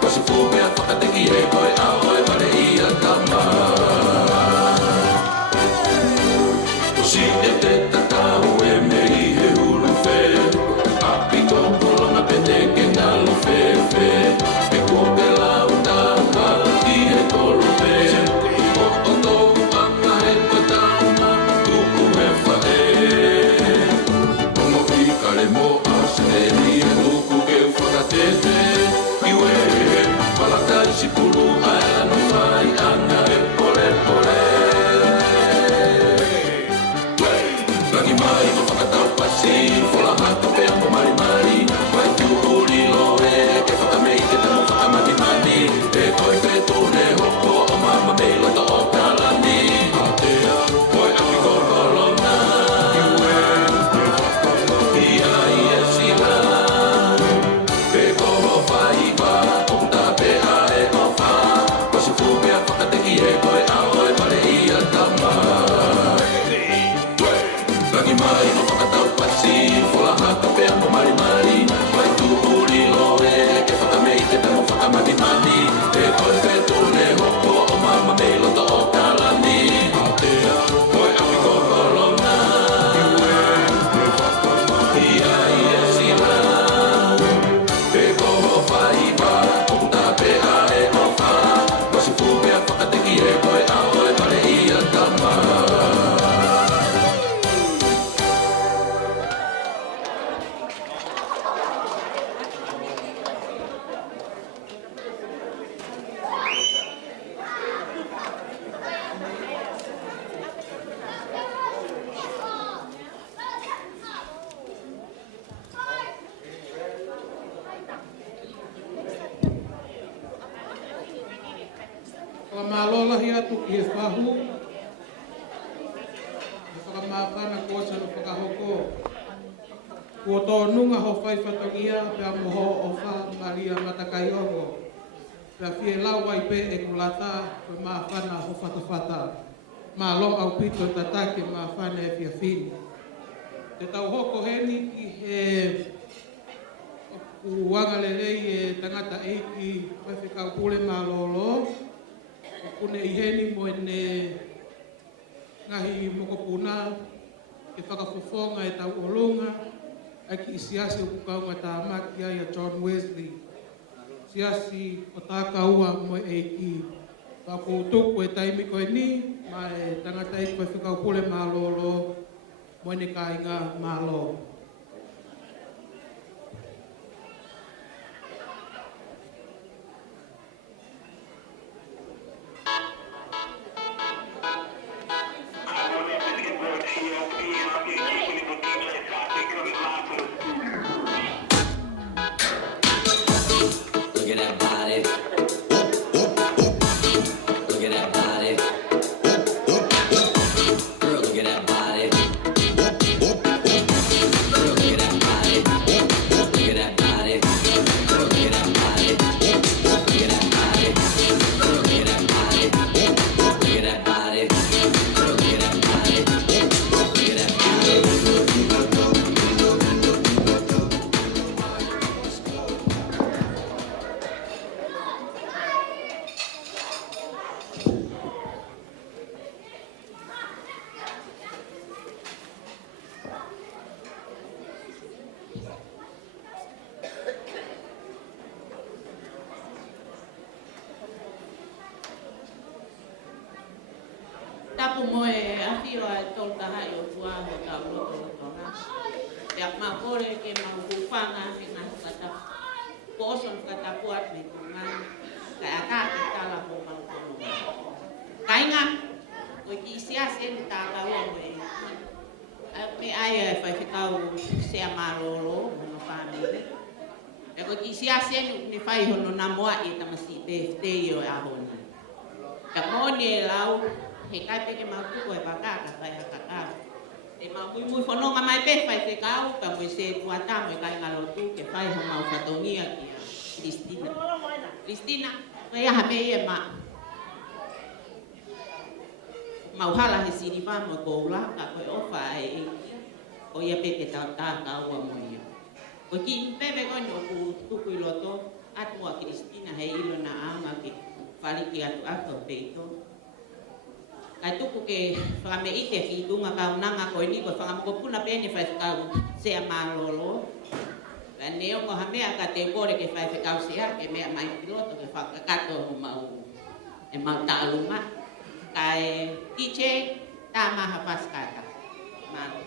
Pasi fūpea whakateki e koe a oe vale ia tama. Si e te tatau e mei he hulu whe. Api kokolona pete ke ngalo whewhe. E koke lau taha i he kolo whe. O o tau anga he katauma, tuku he whae. Tongo hika le mo ase ni e tuku ke whakatete. Iwe, walatai si pulu ae no whai anga e pole pole. Lagi mai o whakatau pasi, whalaha ka pea mo marimari. Wai tu uri loe, ke whakamei te tamo whakamani-mani. E koe petu ne hoko o mama me loto o kalani. Aotea, koe aki ko kolona. Ia i e sila. E koho whaiwa, o tape a e o wha. Pasi fūpea whakateki e koe a oe vale ia tama. Lagi mai o whakatau pasi, whalaha ka pea mo marimari. Wai tu uri loe, ke whakamei te pea mo whakamani-mani. E koe petu ne hoko o mama me loto o kalani. Aotea, koe aki ko kolona. Ia i e sila. E koho whaiwa, o tape a e o wha. Pasi fūpea whakateki e koe a oe vale ia tama. Whakamālolahi atu ki he whahu. E whakamāwhana kōsa no whakahoko. Kua tō nunga ho whai whatongia, pia moho o wha Maria Matakaiongo. Pia whie lau ai pe e kulata, pe māwhana ho whatawhata. Mā lo au pito tatake māwhana e whia whini. Te tau hoko heni ki he uanga lelei e tangata eiki whewhikau pule mā lolo. Kune i heni mo ne ngahi mokopuna e whakafofonga e tau olonga ai ki siasi o kukaunga tā maki ai a John Wesley. Siasi o tā kaua mo e ki whakoutuku e taimi koe ni ma e tangata i koe whikau pule mā lolo mo ne kāinga mā lolo. tapu mo e ahio a tol tahai o tua ho tau roto o tona. Pea makore ke maupanga he ngahi kata poson kata puat me tungan. Kaya kake tala ho maupono. Kainga, ko ki sia se ni tala o me. Me ai e fai whekau sea maroro hono whanere. E ko ki sia se ni fai hono namoa i tamasi te o e ahona. Ka moni e lau, he kai peke mautuko e pakaka kai a kakao. E mui whanonga mai pe fai whekau, ka mui se tuatamo e kai ngalotu ke fai ho mau whatongia ki a Kristina. Kristina, koe aha me e ma. Mauhala he siripa mo koula, ka koe ofa e eki. O ia peke tau tāka ua mo ia. Ko ki pepe konyo ku tuku i loto, atua Kristina he ilo na anga ke whaliki atu atu peito. Kai tuku ke whakame ike ki dunga kaunanga koe ni koe whakamokopuna pene whai whakau sea malolo. Ka neo ko hamea ka te kore ke whai whakau sea ke mea mai piloto ke whakakato ho mau e mau tālunga. Kai tiche tā maha paskata. Malo.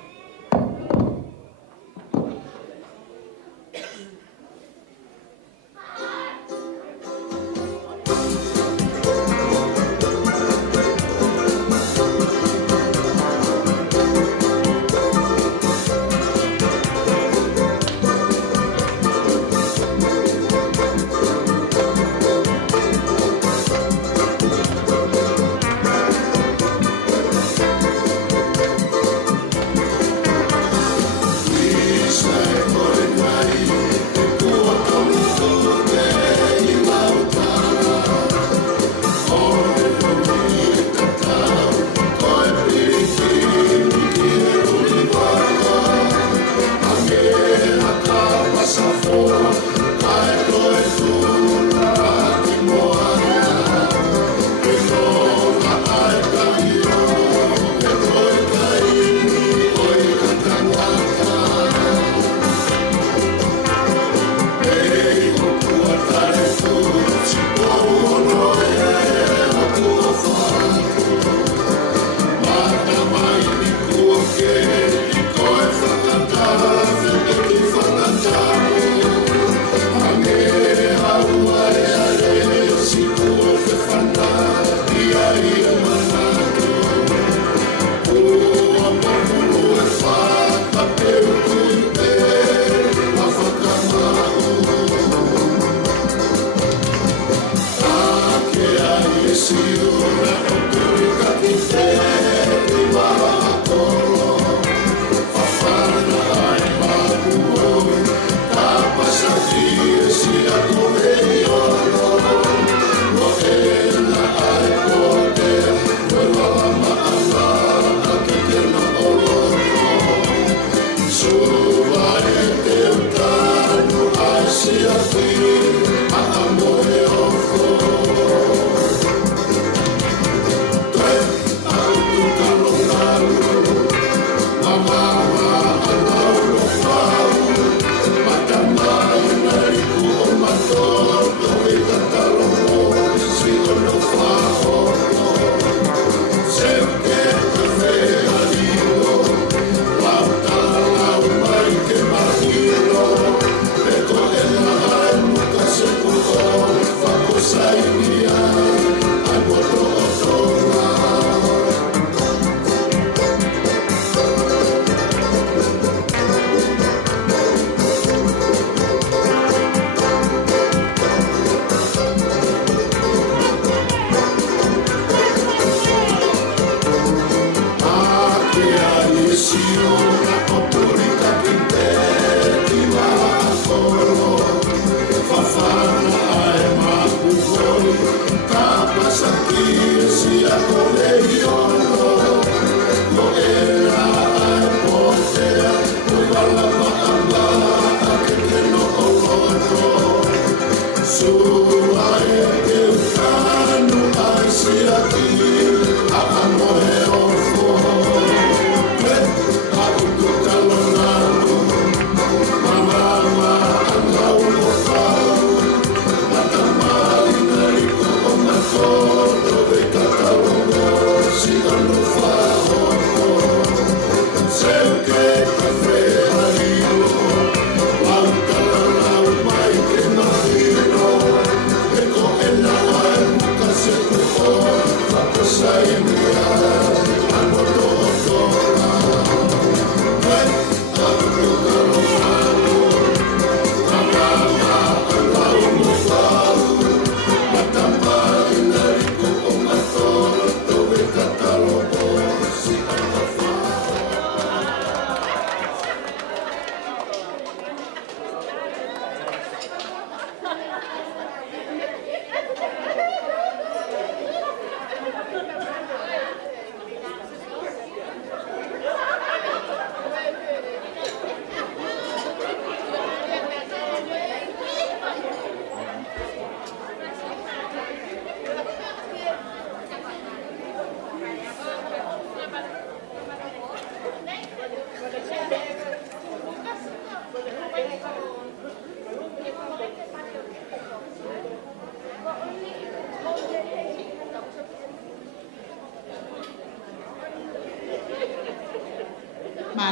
See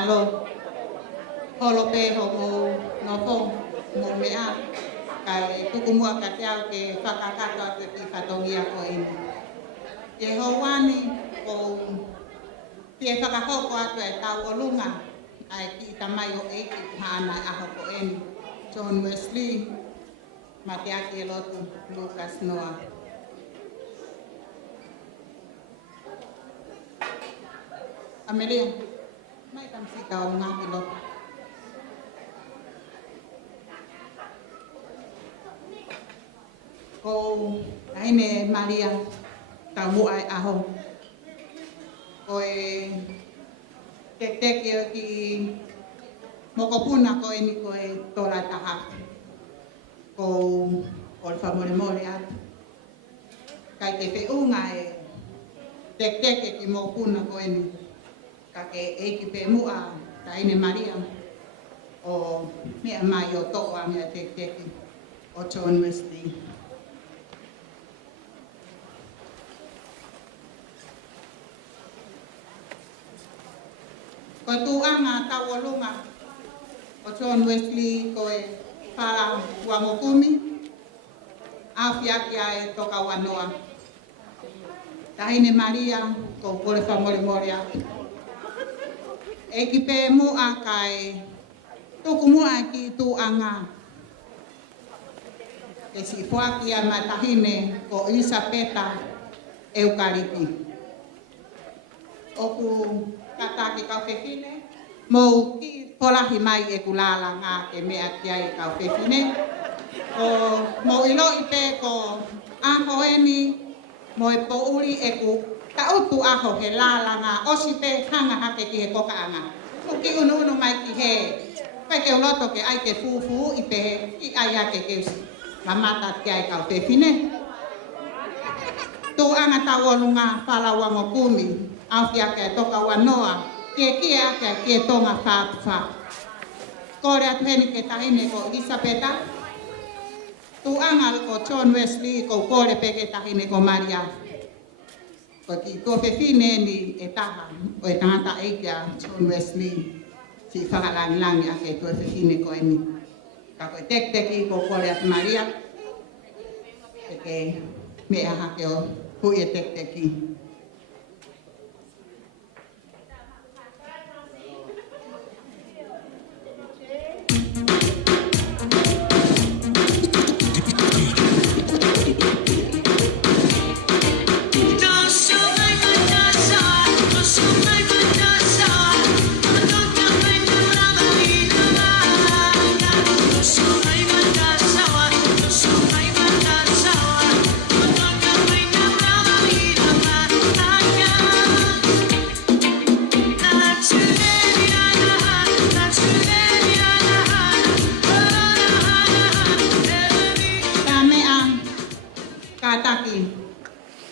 malo. Holo pe ho mo no po mo mea. Kai tuku mua ka te au ke whakakato te ki whatongia ko ini. Ke ho wani ko te whakahoko atu e tau o lunga. Ai ki tamai o eiki hana aho ko ini. John Wesley, Matiaki e lotu, Lucas Noah. Amelia, mai tam sika o ngā ki lotu. Ko aine Maria, tau mu ai aho. Ko e tek ki mokopuna ko ini ko e tola taha. Ko ol famole mole atu. Kai te whiunga e tek ki mokopuna ko ini. Ka ke eiki pe mua ta ine Maria. O mea mai o toa mea tek o John Wesley. Ko tuanga tau o lunga o John Wesley ko e whala wangokumi, awhiaki ai toka wanoa. Tahine Maria ko kore whamore more atu. E ki pē mua kai tuku mua ki tuanga. E si whaki a matahine ko Elisabeta Eukariki. Oku kataki kau whewhine, mou ki polahi mai e kulala ngā ke mea ki ai kau whewhine. O mou ilo i pē ko aho eni, mo e pouri e ku tautu aho he lala ngā osi pē hanga hake ki he kokaanga. Kuki unu mai ki he, pai ke uloto ke ai ke fufu i pē i ai ake ke usi. Mamata ki ai kau whewhine. Tu anga tau olunga whalawango kumi. Awhia ke toka wanoa, ke ake ke tonga whātuwha. Kore atu heni ke tahine ko Elisabeta. Tu anga ko John Wesley ko kore pe ke tahine ko Maria. Ko ki tō whewhine ni e taha o e tangata eikea John Wesley. Si whakalangi ake tō whewhine ko eni. Ka koe tek ko kore atu Maria. E ke mea hake o hui e tek.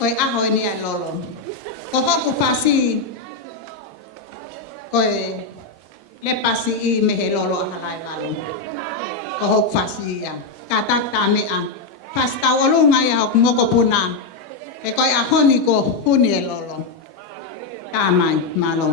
Koe aho ni ai lolo. Ko hoku pasi, koe le pasi i me he lolo a halai lalo. Ko hoku pasi ia. Ka tak ta mea. Pas tau olunga ia hoku ngoko puna. E koe aho ni ko huni e lolo. Tā mai, malo.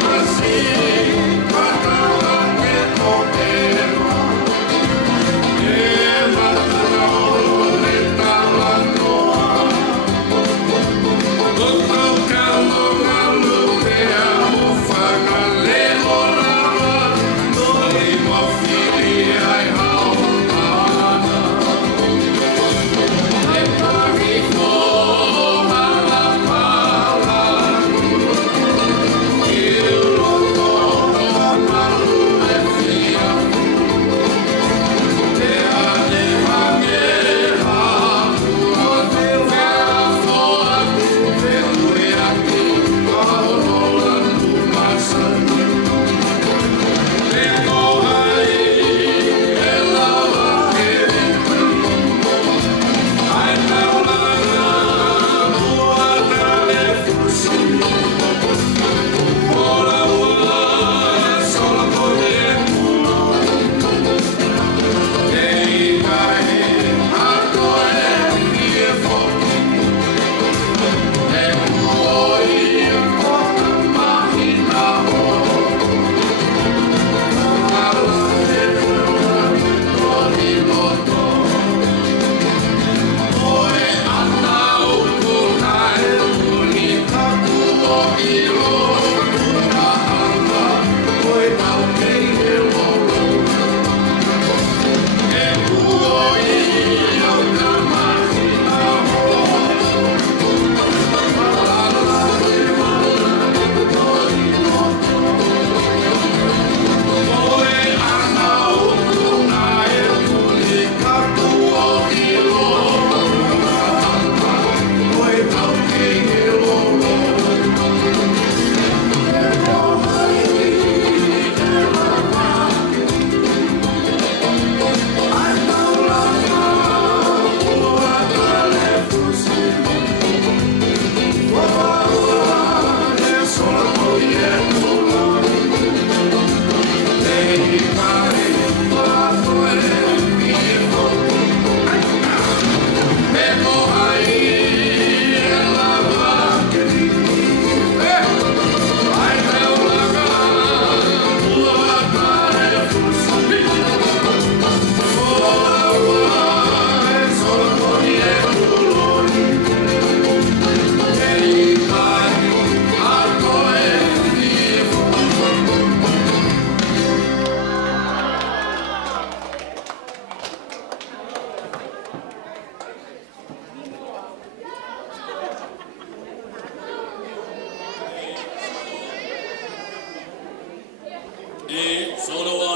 Yes.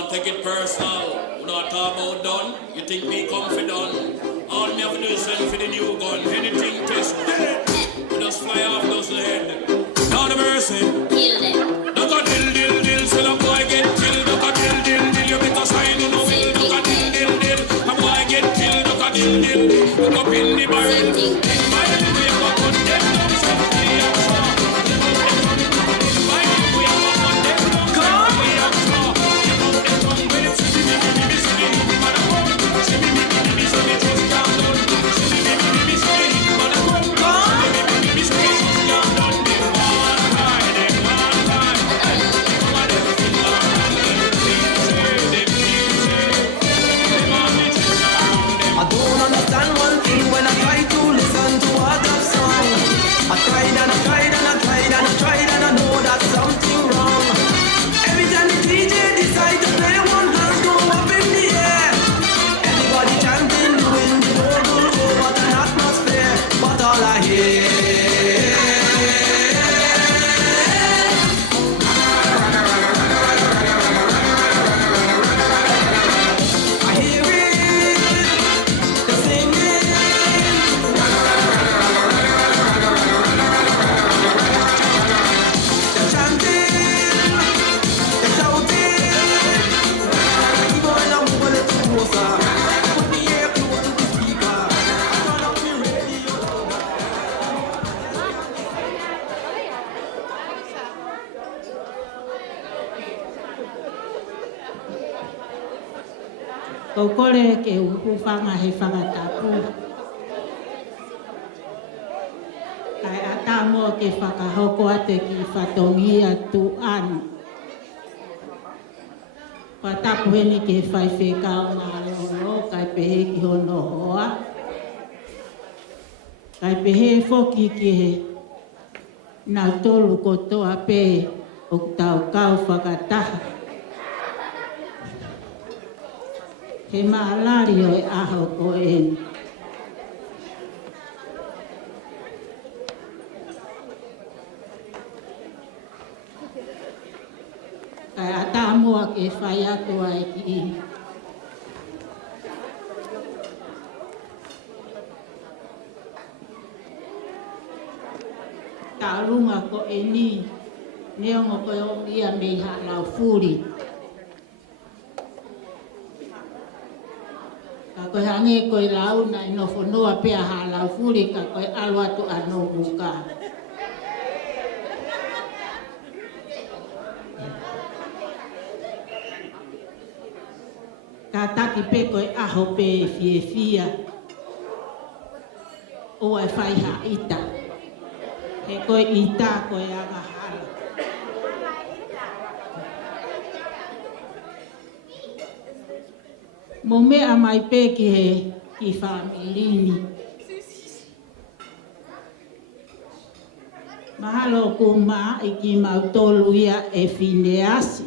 don't take it personal. You not talk about done. You think me comfy done. All me have to do is send for the new gun. Anything test dead. We just fly off those lead. Lord of mercy. Kill them. Duck a dill, so the boy get killed. Duck a dill, you make a sign on the will. Duck a dill, a boy get killed. Duck a dill, look up in the barrel. Kau kore ke upu whanga he whangatapu. Kai atamo ke whakahoko ate ki whatongi atu anu. Patapu heni ke whaiwhekao ngā lolo, kai pehe ki hono hoa. Kai pehe whoki ki he nau tolu kotoa pe o tau kau whakataha. He maalari o e aho ko eni. Kai ata mua ke whai atu ai ki. Ta runga ko eni, neongo ko o ia mei ha lau furi. Koe hange koe lau na ino whanua pia ha lau furi ka koe alo atu anō muka. Ka taki pe koe aho pe fie fia. O ai whai ha ita. He koe ita koe anga hala. Mo mea mai pe ki he ki whamilini. Mahalo ku maa i ki mautolu ia e Phineasi.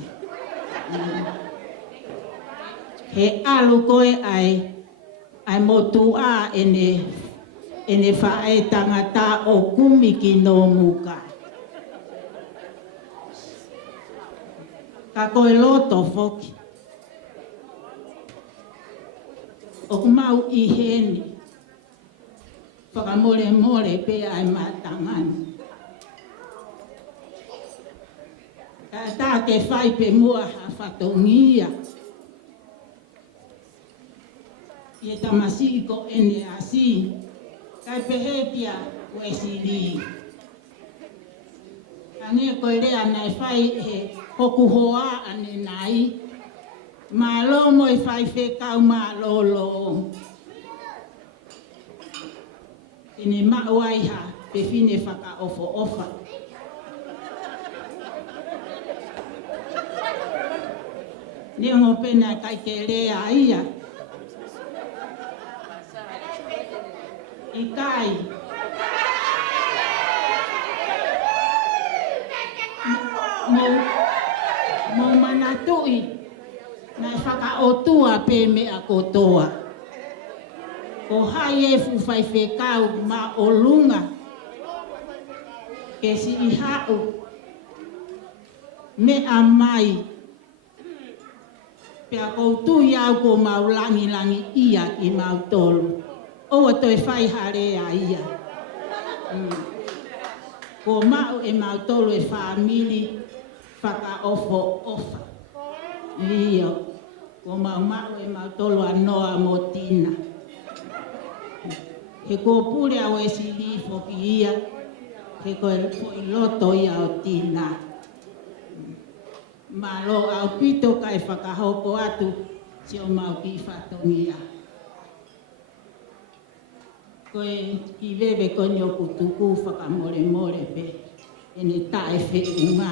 He alu koe ai motu a ene whae tangata o kumi ki no muka. Ka koe loto foki. O kumau i heni, whakamore more pe ai matangani. Tā te whai pe mua ha whatongia. Ie tamasi ko ene asi, kai pehe kia wesiri. Ane koe rea nai whai he hoku hoa ane nai, Malo mo i whai whekau malolo. Ine mauai ha pe fine whaka ofo ofa. Neongo pena kai ke rea ia. I kai. Mo manatui. Na whakaotua pe mea kotoa. Ko hai e fuwhai whekau ma o lunga. Ke si i hau. Mea mai. Pea koutu iau ko mau langi ia ki mau tolu. Oa toi whai hare a ia. Ko mau e mau tolu e whaamili whaka ofo ofa. Io. Ko mau e mau tolu a noa mo tina. He ko pule au e sili foki ia. He ko i loto ia o tina. Malo au pito kai whakahoko atu si o mau ki whatongia. Koe ki wewe koni o kutuku whakamore pe. Ene tae wheunga.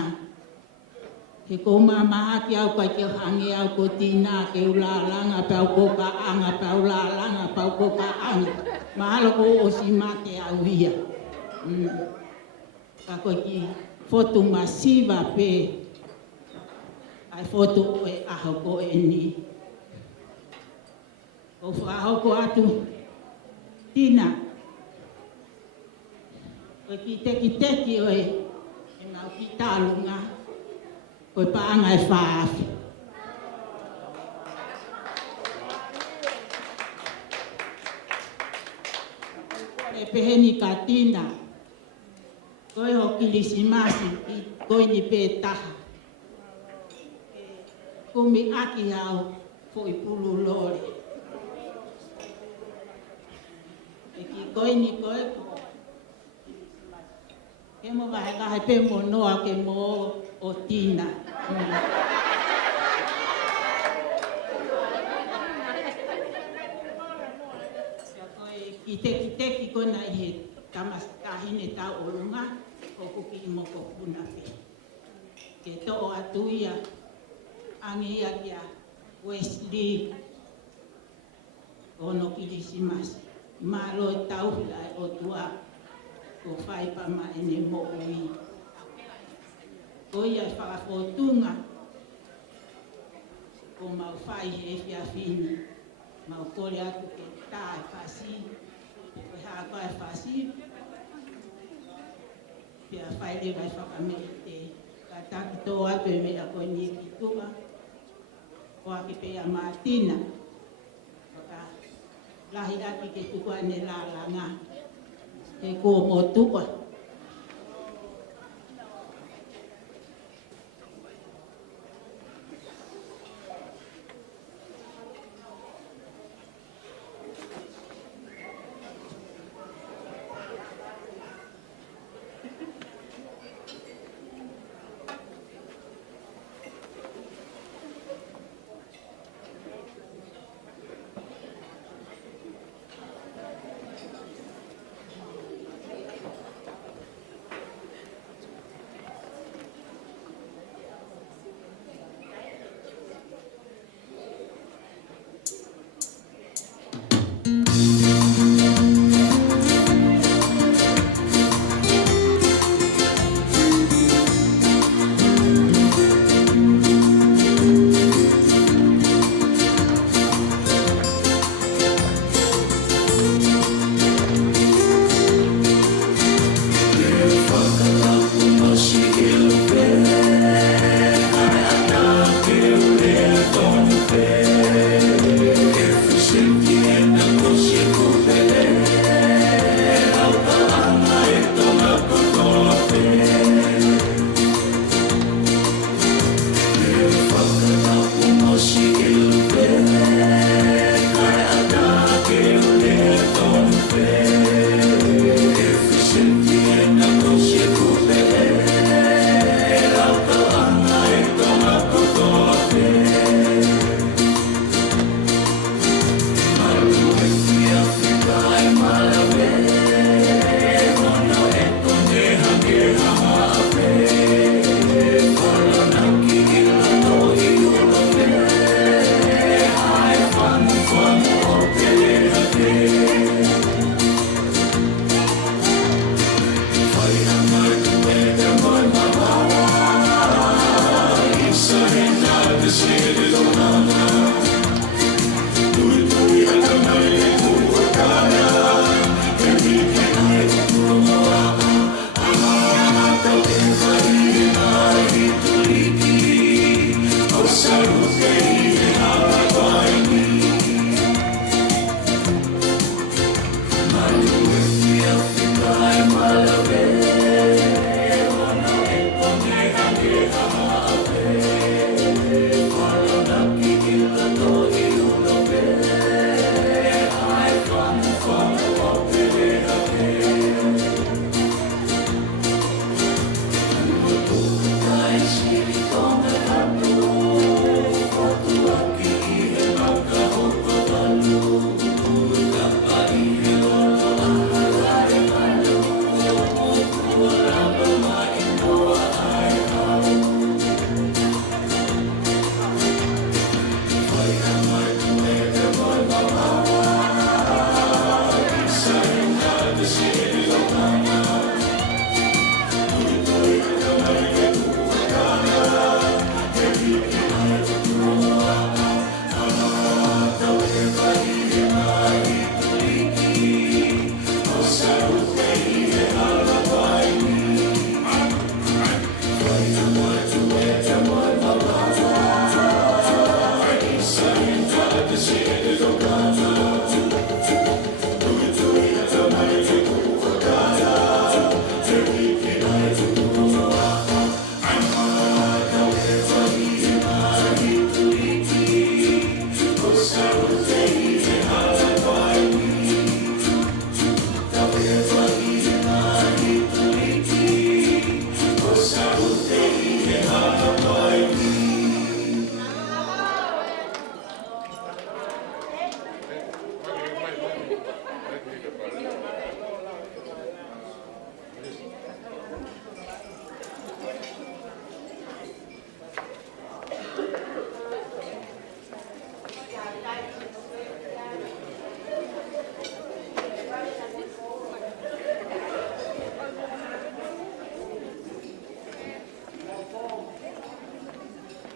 He ko mamahaki au kai ke hangi au ko tina ke ulalanga pau ko ka anga pau ulalanga pau ko ka anga. Mahalo ko o si mate au ia. Ka koe ki foto masiva pe. Ai foto e ahoko e ni. Ko ahoko atu tina. Ko ki teki oe e mau ki talunga. Ko paanga e whaafi. E peheni ka tina. Ko e ho kilisimasi i koe ni pe taha. Kumi aki au foi pulu lore. E ki koe ni koe ko. Ke mo vai ka pe mo noa ke mo o tina. Ya koe ki teki kona i he tamas kahine tau olunga o kuki mo ko puna pe. Ke to atu ia angi ia kia Wesley ono kilisimas malo tau lai o tua ko fai pa ma ene mo ui ko ia whakafotunga ko mau fai he fia fini mau kore atu ke tae whasi ko haa koe whasi pia fai le vai whakamete ka taki tō atu e mea koe ni ki tua o aki pe a Martina. Waka lahi aki ke tukua ne lalanga. He ko mo tukua.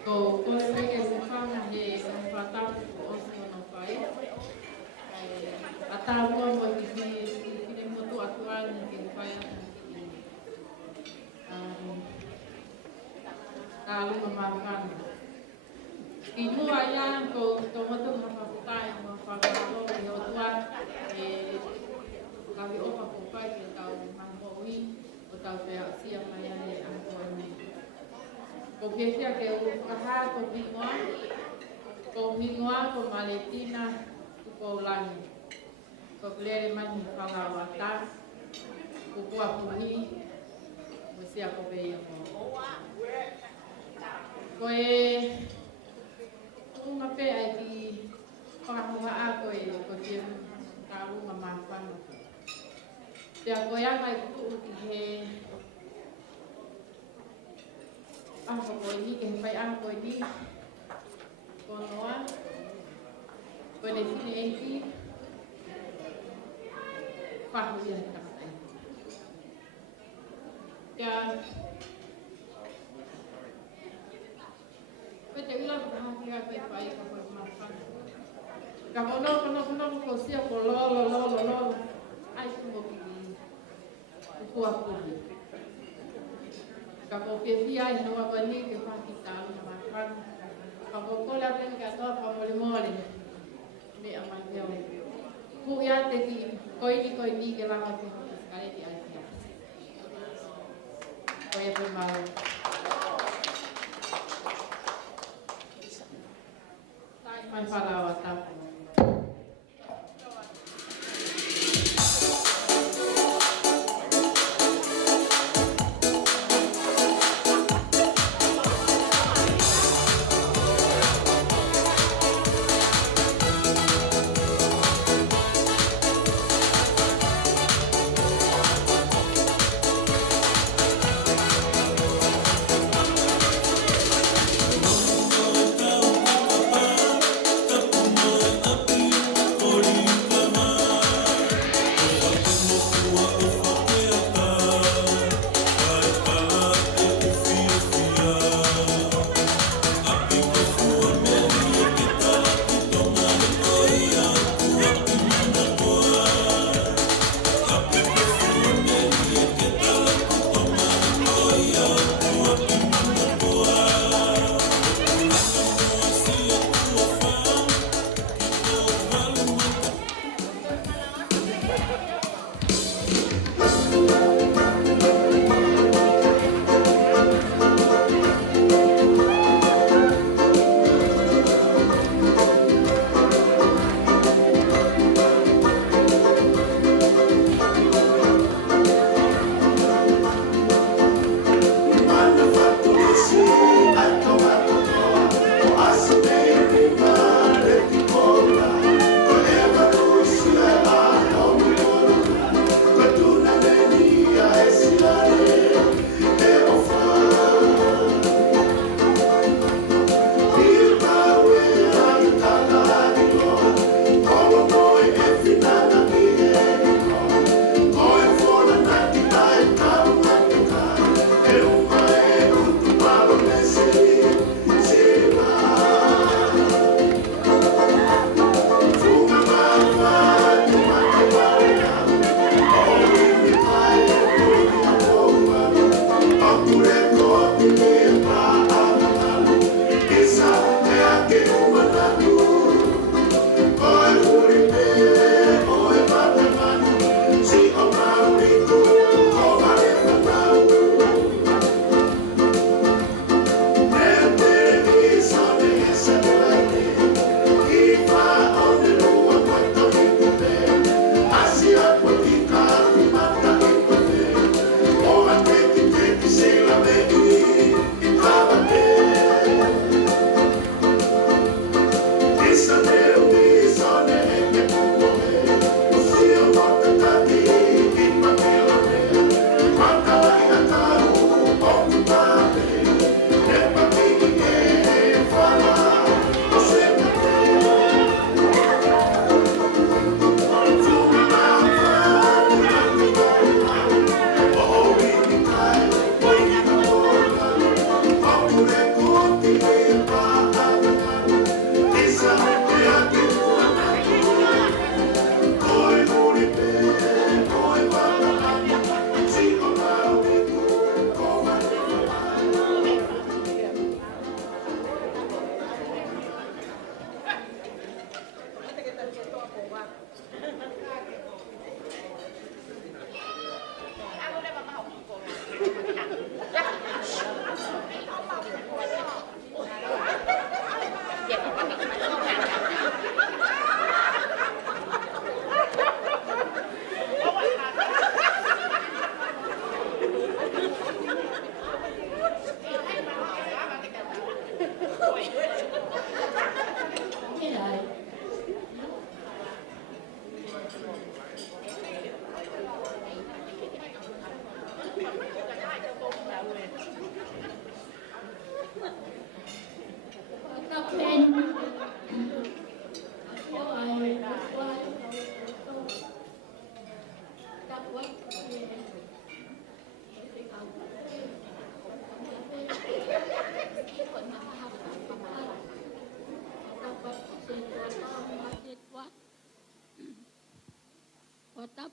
Ko kore peke se whanga he whatapu ko osi ono whai. A tā mua mo ki whine motu atuani ke whai ana ki tā lunga mawhana. Ki mua ia ko tō motu mawhaputai mo whakaro i o tua e kawi opa ko whai ki tau manhoui o tau pēa sia mai ane anko nei. Ko kesia ke ukaha ko mingoa ko maletina ko langi. Ko klere mani whangawata, ko kua puhi, ko sia ko beia mo. Ko unga pe ai ki whakahunga a ko ko tia tarunga mawhana. Tia ko ianga i kutu ki he ako ko ni ke whai ako ni ko noa ko ne fine eiti whahu ia he takatai. Kia ko te ila whakaha kia kai whai ka koe mawhana. Ka kono ko sia ko lolo ai kumbo ki kua puhi. Ka ko pia ai no wa ni ke pakita na makan. Ka ko kola ten ka to pa mole me amai yo. Ku ya te ki koi ni ke la ha ke kare ti ai. Koi e mal. Tai mai fala wa ta.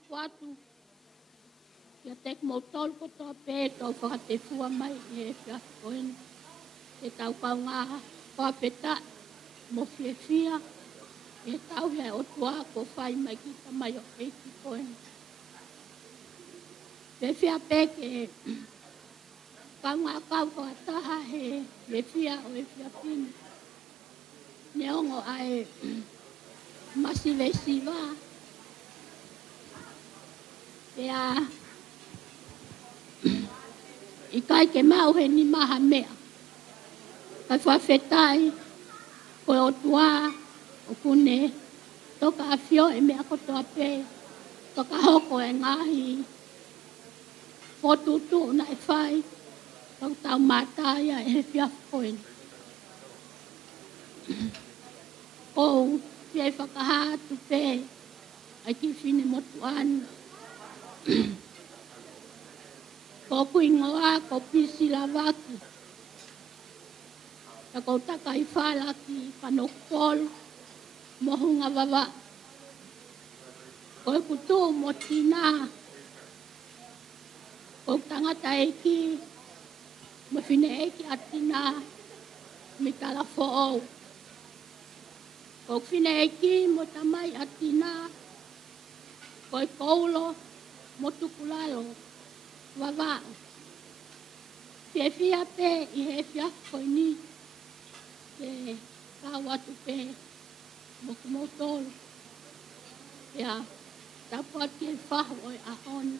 Watu ya tek motol ko to pe to whakate fua mai e whia koen. E tau kau ngā whapeta mo whiawhia. E tau hea o tua ko whai mai ki ta mai o e ki koen. Pe whia pe ke kau ngā kau whakataha he whia o e whia pini. Ne ongo ai masi le siwa. Pea, i kai ke mau he ni maha mea. Kai whawhetai, koe o tua, o kune, toka a whio e mea kotoa pē, toka hoko e ngahi, whotutu na e whai, tau tau mātāia e he whia whoen. Kou, whia e whakahātu pē, ai ki whine motu anu. Ko kuingoa, ko pisi lavaki. Ta ko takai whalaki, whanokpol, mohunga wawa. Ko kutu mo tina. Ko tangata eki, mo whine eki atina, mi tala fo'ou. Ko whine eki, mo tamai atina, ko koulo, mo tukulalo, wawao. Whia pe i he whia koini, ke kawatu pe, mo kumotolo. Pea, tapua ki e whaho e ahoni,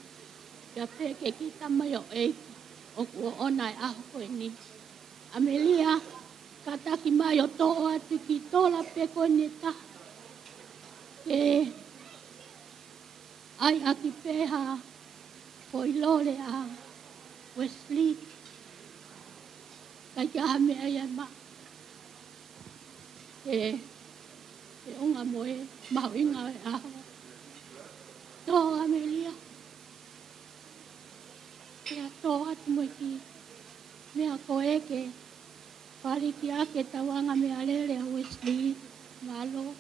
pea pe ke kita mai o eiki, o kua ona e aho koini. Amelia, kataki mai o toa atu ki tola pe koini ta. Ke ai aki peha foi lore a Wesley. Kai kia hame ai ai ma. E unga moe mau inga e aho. Tō Amelia. Pea tō atu moe ki mea ko eke. Pari ki ake tawanga mea lere a Wesley. Malo.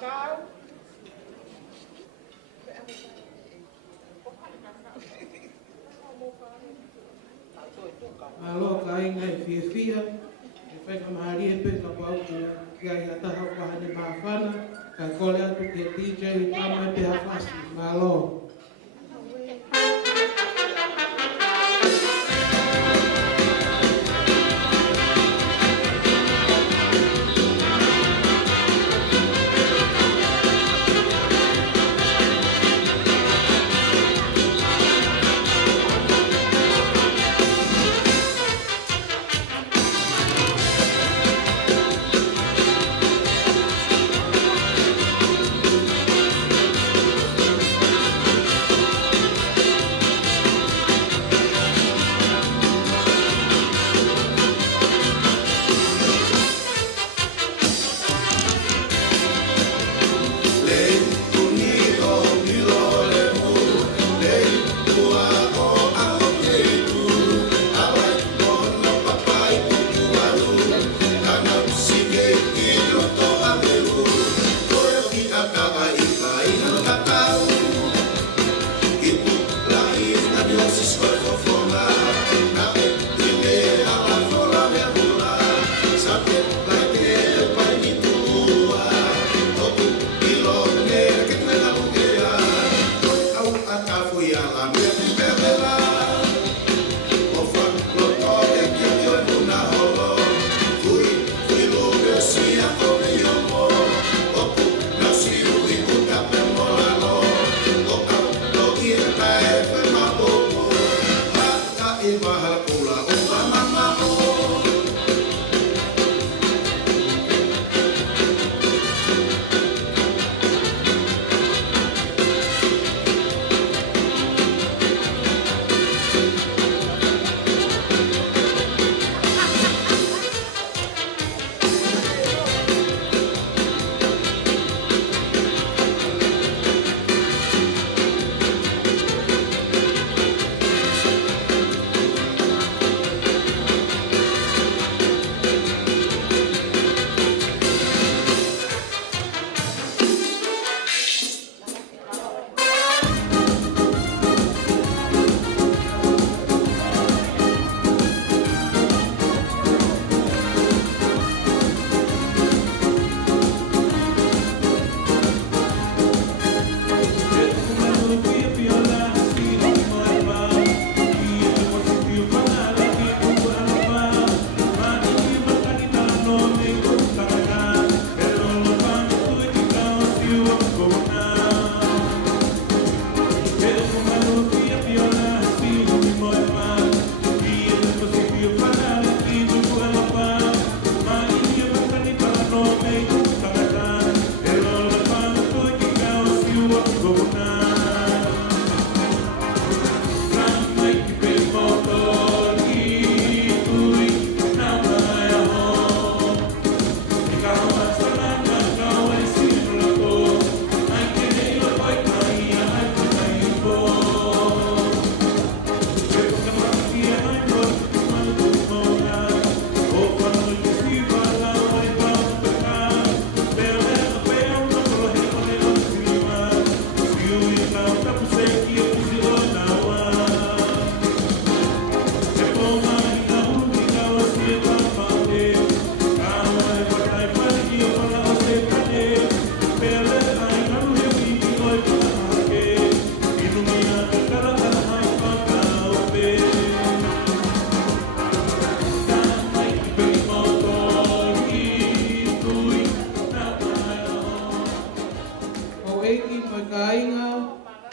Malo kain ngai fia e whai ka mahari e pe ka pau ku kai hata hapa hane mahawhana kai kole atu ke DJ tama e pe hawhasi. Malo.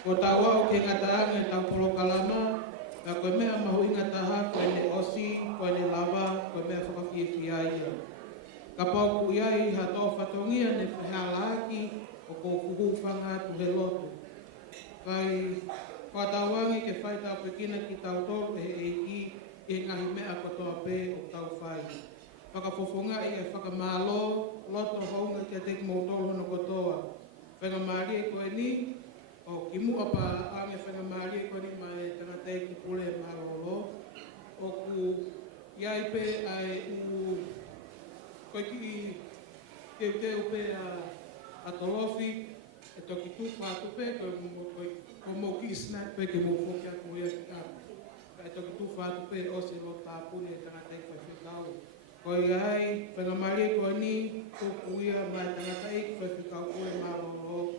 ko tawa o ke ngata nge tau polo kalama, ka koe mea mahu inga taha, koe ne osi, koe ne lava, koe mea whakawhia ia. Ka pau ku iai hato whatongia ne whahalaki o ko kuhu whanga tu he lotu. Kai whatawangi ke whai tau pekina ki tau tōru he eiki e ngahi mea kotoa pē o tau whai. Whakapofonga i e whakamālo, loto haunga kia teki mō tōru hono kotoa. Whangamāri e koe ni, o ki mua pa ange whangamāri e koe ni mai tangatei ki pule e marolo. O ku iai pē ai u koe ki te upe a atolofi e toki tupa atupe ko mo ki snipe ke mo fokia ko ia ka e toki tupa atupe o se lo tapune tanga tai pa fikau ko ai pela mari ko ni ko kuia ma tanga tai pa fikau ko ma ro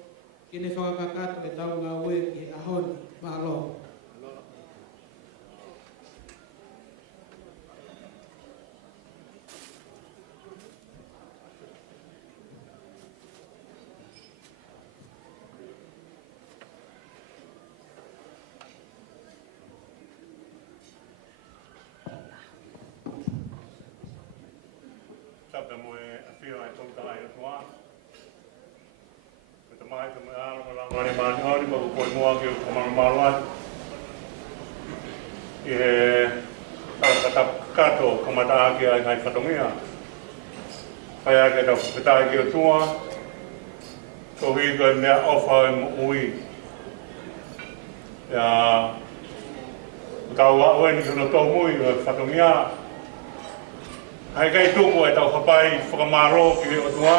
kine whakakato e tau ngā ue ki ahoni mahalo. Sabda mo e whio ai tō tai o tua. Ko te mai te mea aro mara mani mani hori ma ko koi mua ki o kamara marua. I he kato kamata aki ai ngai whatongia. Whai ake tau whitai ki o tua. Ko hui koe mea ofa e mo ui. Ia tau a uen ki no tō mui o whatongia. Hai kai tuku e tau hapai whakamaro ki o tua,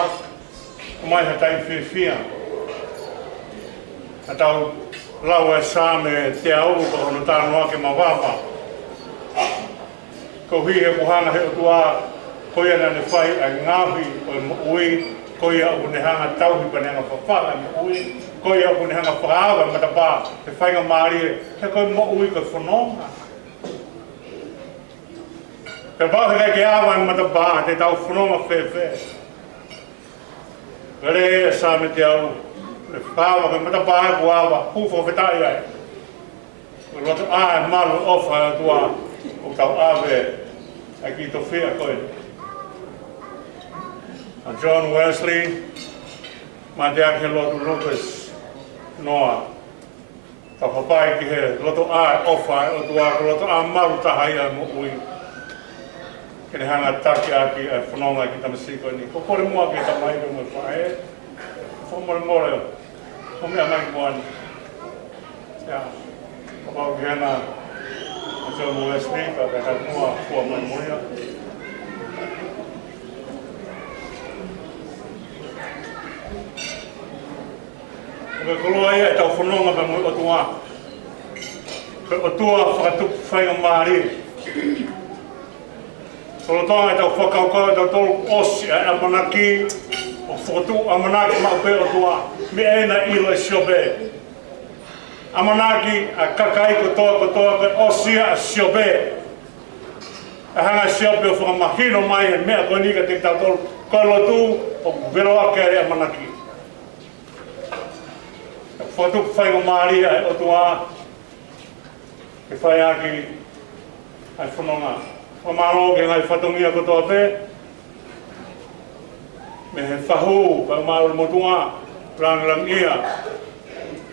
o mai ha tai whiwhia. A tau lau e sā me te au ka hono tāno ake mawapa. Ko hui he kuhanga he o tua, koia nane whai a ngāhui o mo ui, koia o ne hanga tauhi pa nenga whawhaka mo ui, koia o ne hanga whaawa matapā, he whainga maari he koi mo ui ka whanonga. Pe pāwhi kai ke awa i matapā, te tau whanonga whewhe. Gare e sā me te au, le whāwa kai matapā e ku awa, hufo whetai ai. Ko roto a e malu ofa e tua, o tau awe, ai ki to whia koe. A John Wesley, ma te ake lotu Lucas Noa. Tau hapai ki he loto a e ofa e o tua, ko roto a malu tahai ai mo ui. Kene hanga taki aki e whanonga ki tamasiko ni. Ko kore mua ki tamai ko mo whae. Whamore more. Ko mea mai moani. Ia. Ko pau ki hana. A John Wesley, ka kai mua kua mai moia. Ko koloa ia e tau whanonga pa mo o tua. Ko o tua whakatupu whainga maari. Tolo tonga e tau whakaukau e tau tolu osi e amanaki o whakatu amanaki maupe o tua me ena ilo e siobe. Amanaki a kakai kotoa pe osia a siobe. A hanga siobe o whakamahino mai e mea konika te tau tolu kolotu o veroa kere amanaki. Whakatu whaingo maaria e o tua e whai aki ai whanonga. O maro ke ngai whatongia kotoa pe. Me he whahu, ka maro motunga, rangrang ia.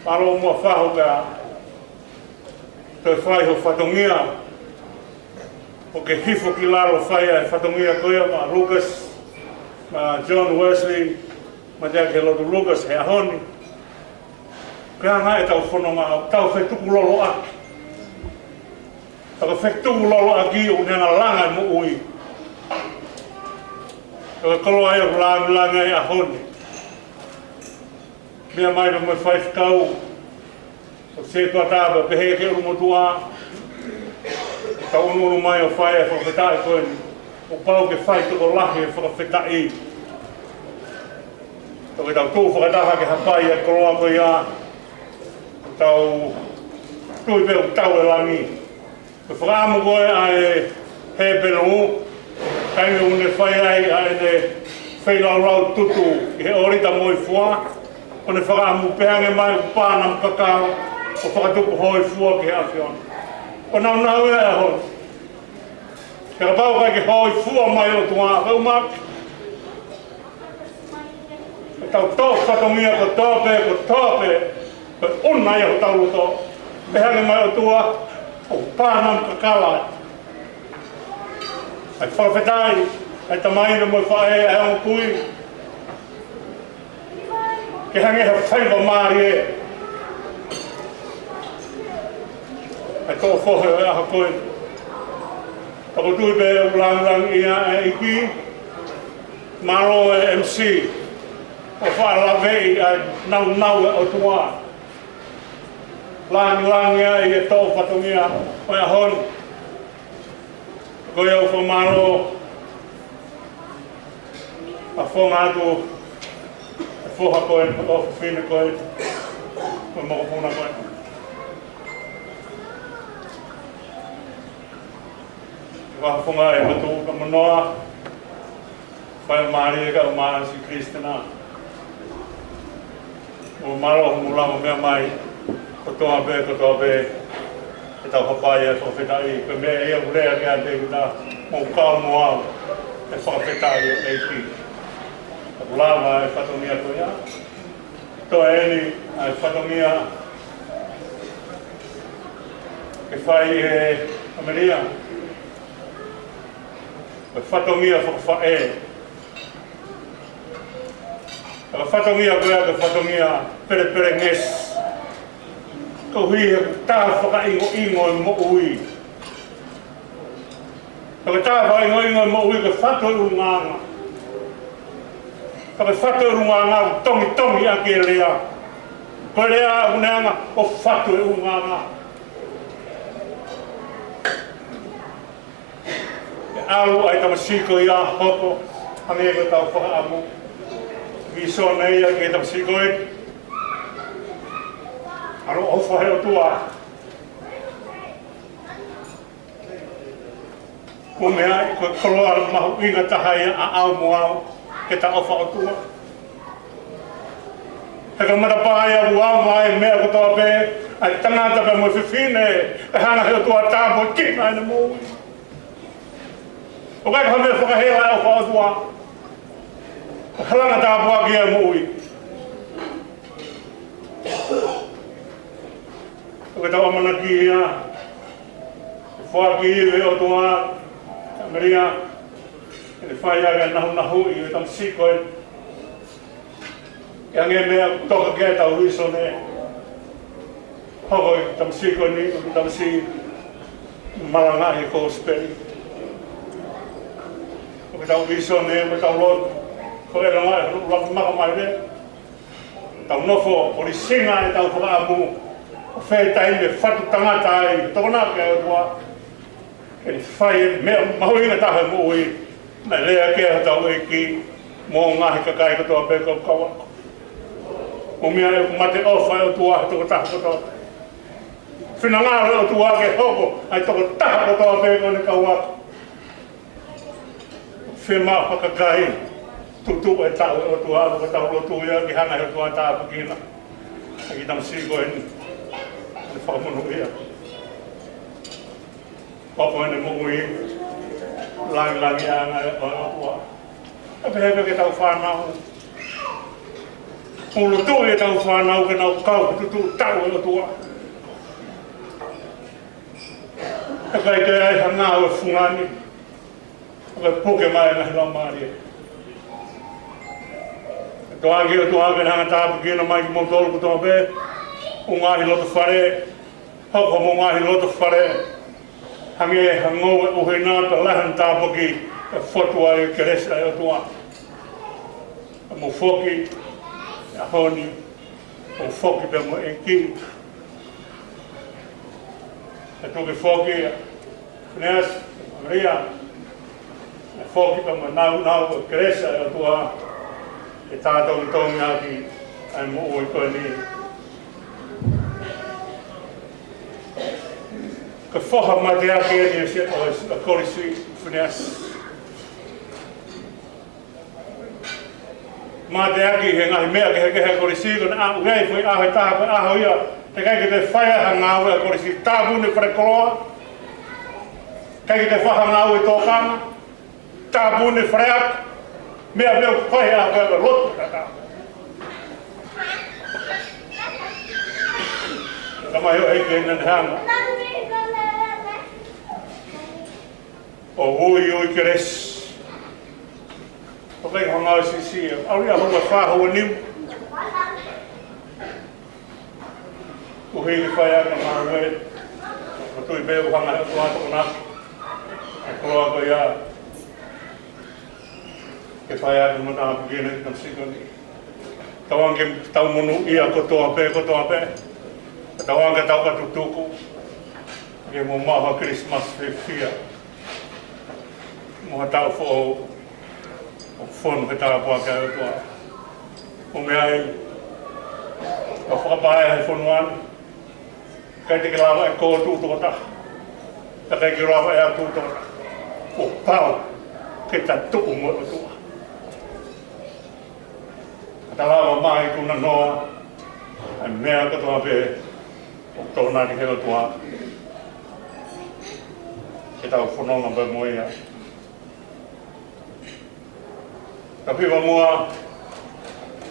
Maro mua whahu ka. Te whai ho whatongia. O ke hifo ki laro whai ai whatongia koia, ma Lucas, ma John Wesley, ma te ake lotu Lucas he ahoni. Kea ngai e tau whanonga, tau whetuku lolo aki. Taka whektuku lolo aki o nena langa mo ui. Taka kolo ai o langa e ahoni. Mea mai no mai whaifkau. O se tua tāpa pehe ke uru motua. Ka unuru mai o whae e whakawhetai koe. O pau ke whai toko lahi e whakawhetai. Taka tau tū whakataha ke hapai e koloa koe ia. Tau tui peo tau e langi. Ko whakaamu koe ai he penu, kainga une whai ai ne whailau rau tutu i he orita moi fua. Ko ne whakaamu pehange mai o pānam kakao, o whakatupu hoi fua ki he awhiona. Ko nau nau e ahon. Ke rapau kai ki hoi fua mai o tua, kau mak. E tau tō whatongia ko tōpe, ko una i ho tau to. Pehange mai o tua, o pānam kakala. Ai whawhetai, ai tamaira mo whae e o kui. Ke hange ha whaiva maari e. Ai tō whohe e aha koe. Tako tui pe ulang ia e iki. Maro e MC. o whaalavei a nau e o tua. Langi ai e tō whatongia o e ahon. Koe au whamaro a whonga atu e whoha koe o whina koe koe mokopuna koe. Waha whonga e matu ka manoa whai maari e ka o maa si Kristina. O maro o mulama mea mai kotoa be e tau hapai e whawhetai pe mea e au rea ke ate kuta mō kao mō au e whawhetai e ki. Ka lava e whatongia koe ia. Toa eni a e whatongia e whai e Ameria. E whatongia whakawhae. Ka whatongia koe a ka whatongia pere nges. Ko hui e tā whakaingo e mo ui. Ka tā whakaingo e mo ui ka whato i nganga. Ka whato i nganga tongi a ke lea. Ko lea uneanga o whato i nganga. E alu ai tamasiko i a hoko. Hange ko tau whakaamu. Viso nei a ke tamasiko e. Aro o whahe o tua. Ko mea i koe koloa mahu inga tahai a au mo au ke ta ofa o tua. He ka marapai a uau mai mea ko toa pe ai tangata pe mo whiwhine e hana he o tua tāpo kina ina mōi. O kai ka mea whakahela e ofa o tua. Halanga tāpo a kia mōi. O tau amana ki ia, e whā ki iwe o tua, Maria, e whai aga nahu i e tam sikoe. E ange mea toka kia tau riso ne. Hoko i tam sikoe ni, o tam si malangahi ko speri. O tau riso ne, o tau lot, ko e rangai, o makamai re. Tau nofo, o ri singa e tau whakaamu. O whētai me whatu tangata ai, tōna ke o tua. E whai mea mahuinga tahe mo ui, na lea ke a tau e ki, mō ngahi kakai katoa pēka o kawa. O mea e mate o whai o tua, toko taha katoa. Whinangare o tua ke hoko, ai toko taha katoa pēka o ne kawa. Whima whakakai, tutu e tau o tua, o tau lotu ia ki hana o tua tāpu kina. Aki tamasiko e ni. Whamono ia. Papa ene mo ui, langi anga e o tua. E pehepe ke tau whanau. Ulu tu e tau whanau ke nau kau tutu tau e o tua. E kai te ai hangau e fungani. E kai puke mai ngahi lau maari e. E toangi o tua ke hanga tāpu kina mai ki mō tolu kutoa pe. O ngahi loto whare, hoko mo ngahi loto whare, hange hangou e uhe nāta lahan tāpoki e whatua e keresa e o tua. E mo whoki, e honi, o whoki pe mo e ki. E toki whoki, Fineas, Maria, e whoki pe mo nau e keresa e o tua, e tātou i tongi aki, ai mo oi koe ni. Ka whaha mai te ake ni e se a korisi Fineas. Mā te ake he ngahi mea ke heke he korisi, kona a uei whai ahe tāpe aho ia, te kai ke te whaiaha ngā ue a korisi tāpune whare koloa, kai ke te whaha ngā ue tōkana, tāpune whare ak, mea mea whaiaha ue a lotu kata. Kamai o heike nene hanga. O ui keres. O kai hanga o sisi. Auri a hunga whāhua niu. O hei whai aka ngā ue. O tui beo hanga o tua toko naki. E koloa ko ia. Ke whai aka muna a pugina ki tam sikoni. Tawang ke tau monu ia kotoa pe. Tawang ke tau katutuku. Ke mo maha Christmas fia. Mo tau fo fon ke tau pa ka tua. O me ai. O whakapae hai whonuan. Kai te ke lawa e ko tu ta. Ta kai ke lawa e a tu ta. O pau ke ta tu mo tua. Talawa mai kuna no. Ai mea ka toa pe. O tōna ki heo tua. Ke tau whanonga pa moia. Ka piwa mua.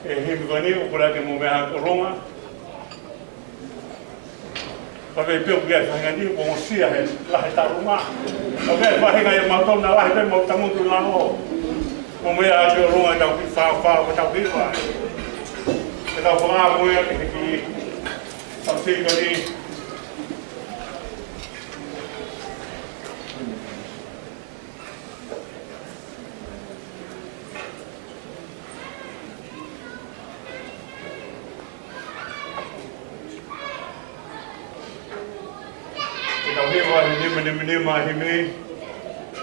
E himi koe ni, o kura ke mo mea koronga. Ka vei pio kia whahinga ni, o mo sia he lahe taru maa. Ka vei whahinga e mautona lahe pe mo tamutu na no. Mo mea a pio ronga e tau ki whao ka tau piwa. Ke tau whangaa moia ke hiki. Tau tika ni. Tau hewa he nima hime.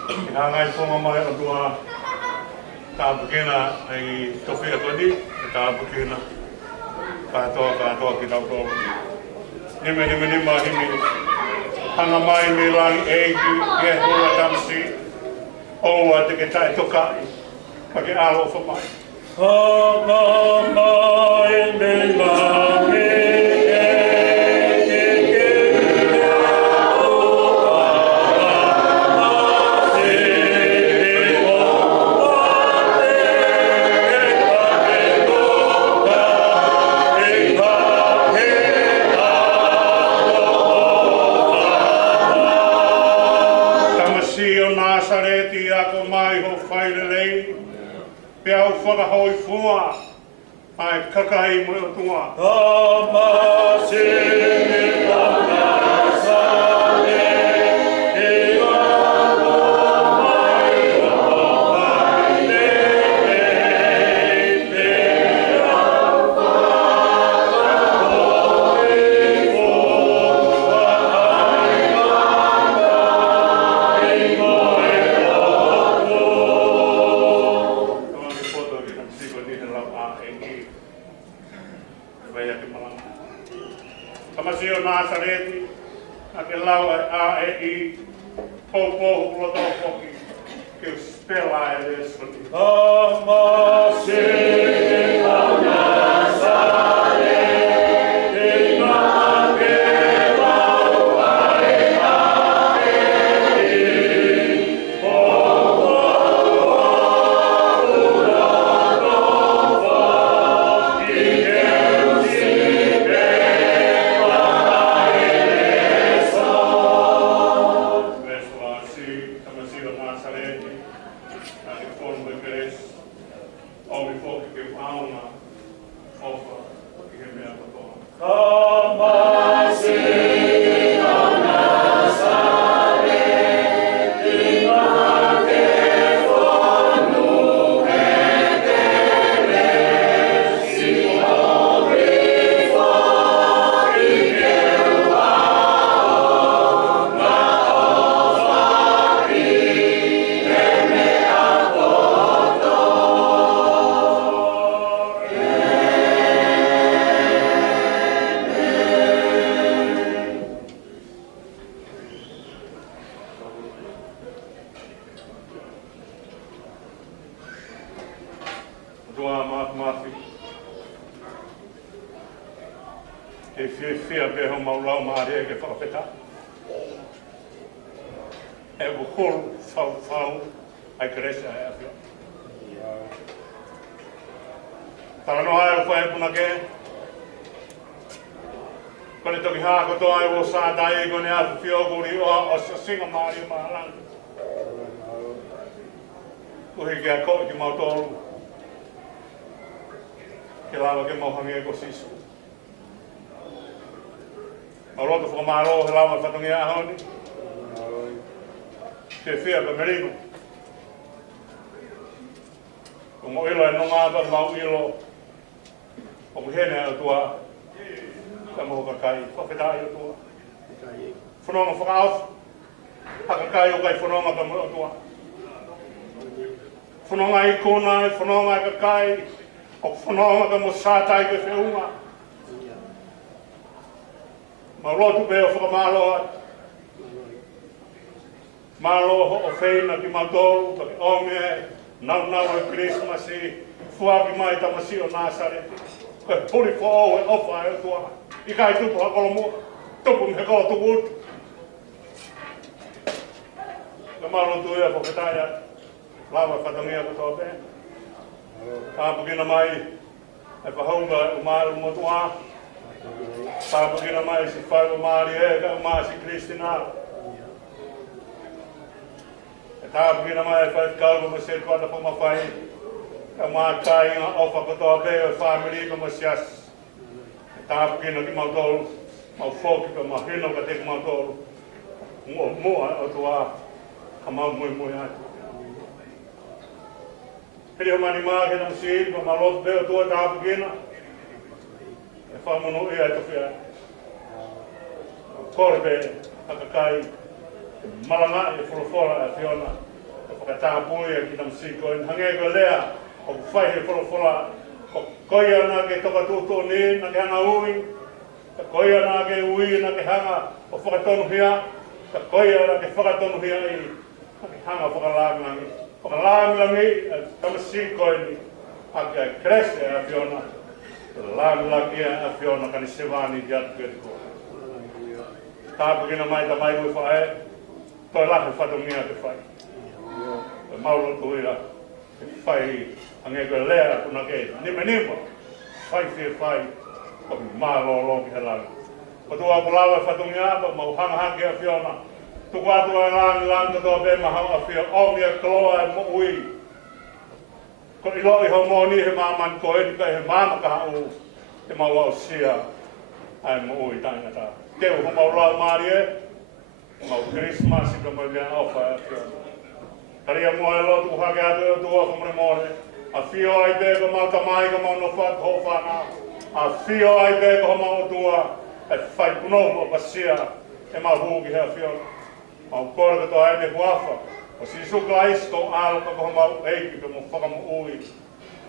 Ke hangai whonga mai o tua. Tā pukena ai tofi atoni. Tā pukena. Katoa ki tau tōru. Nima hime. Hanga mai me langi eiki. Ke hua tamsi. Oua te ke tae tokai. Ka ke alo whamai. Hanga mai me langi. Peau whakahoi fua, ai kakai mo o tua. Tamasi o Nazare, e alo mai o maile, e peau whakahoi fua, ai kakai mo Tamasio Nazareti, a ke lau a e I, popo hulo tau poki, ke spela e lesoni. Tamasio Nazareti, na ke lau a e I, popo hulo tau poki, e fia pe ho maulau maare ke whakapeta. E wukuru whau ai kerese ai awhia. Tara no hae whae puna ke. Kone toki haa kotoa ai wo sātai kone afu whioguri o singa maari o maharangi. Kuhi kia koi ki mautoru. Ke lawa ke mauhangi e ko sisu. Auroto whakamaro he lawa whatongi a haoni. Ke whia pa merino. Ko mo ilo e nonga pa mau ilo. o hene o tua ka mo ka kai whakatā i o tua whanonga whakaof haka kai o kai whanonga ka mo o tua whanonga i kona whanonga ka kai o whanonga ka mo sātai ka whiunga ma lotu pe o whakamaloa malo ho o feina ki matolu ka ki onge nau e Christmas i fuaki mai tamasi o Nazareti ka puri fo o e ofa e tua i kai tupu hakolo mua tupu me kolo tupu utu ka malo tu ea whakataya lawa whatangia ka toa pēn tāpukina mai e whahaunga o māru mo tua tāpukina mai si whai o māri e ka o māsi Kristina tāpukina mai e whai kauga mo se kuata po mawhai ka mā kai ngā ofa ko toa pē o whamiri ka mo sias tāpukina ki mautolu mau whoki ka ma hino ka te ki mautolu mua o tua ka mau mui mui atu Piri o mani maa ke nam si pa malotu pe o tua tāpukina e whamono i ai tawhia kore pe haka kai malanga i wholofora e whiona e whakatāpui e ki nam si koe hange koe lea o whai he wholofora o koe ana ke toka tūtō ni na ke hanga ui ka koe ana ke ui na ke hanga o whakatonu hia ka koe ana ke whakatonu hia i na ke hanga whakalāngangi whakalāngangi e tamasi koe ni a ke krese e a whiona Lānglaki a whiona kani sewani ki atu kere koe. Tāpukina mai ta mai ui whae, toi lahe whatungia te whai. Te maulo tuira, te whai ange koe lea kuna ke nima, whai whie whai, o ki mālo ki he langa. Ko tua ku lawa whatungia apa, mau hanghangi a whiona, tuku atu a langa toa pe mahau a whio, o mia kloa e mo ui. Ko ilo i ho moni he māman ko e ka he māma ka hau te mau au sia ai mo ui tangata. Teo ho mau rau maari e, mau Christmas i ka mai mea ofa e whiona. Karia mua e lotu hake atu e tua ko mre mone. A whio ai te ka mau tamai ka mau no whak ho whana. A whio ai te ka ho mau tua e whai punomo pa sia e mau huki hea whiona. Mau kore ka toa e ne huafa. O si suklais ko alo ka ko mau eiki ka mo whaka mo ui.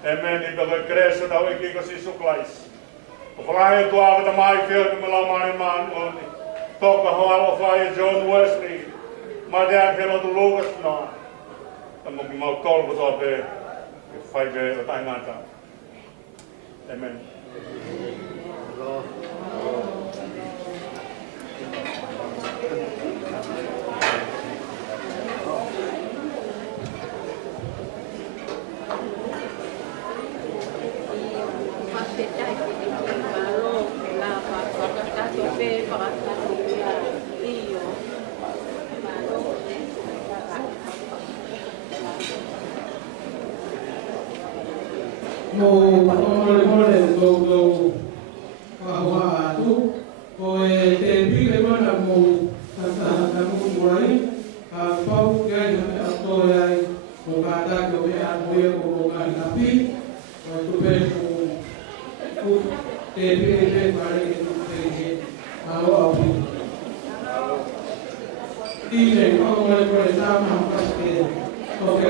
E meni ka koe kreso tau eki ko si suklais. O whakahe tu awa ta mai whio ki me lau mani mani oni. Toka ho alo whai e John Wesley. Ma te anke no tu Lucas noa. Ta mo ki mau tolu ko toa pe. Ke whai pe o tai ngata. Amen. Mo mole go kawa tu o e te pile mana mo ta mo morai a pau ke na to ai o kata ko e a mo ko ka na pi o tu pe ku te pile pare ke tu te a o pi ile ko mo le sa ma pa ke o ke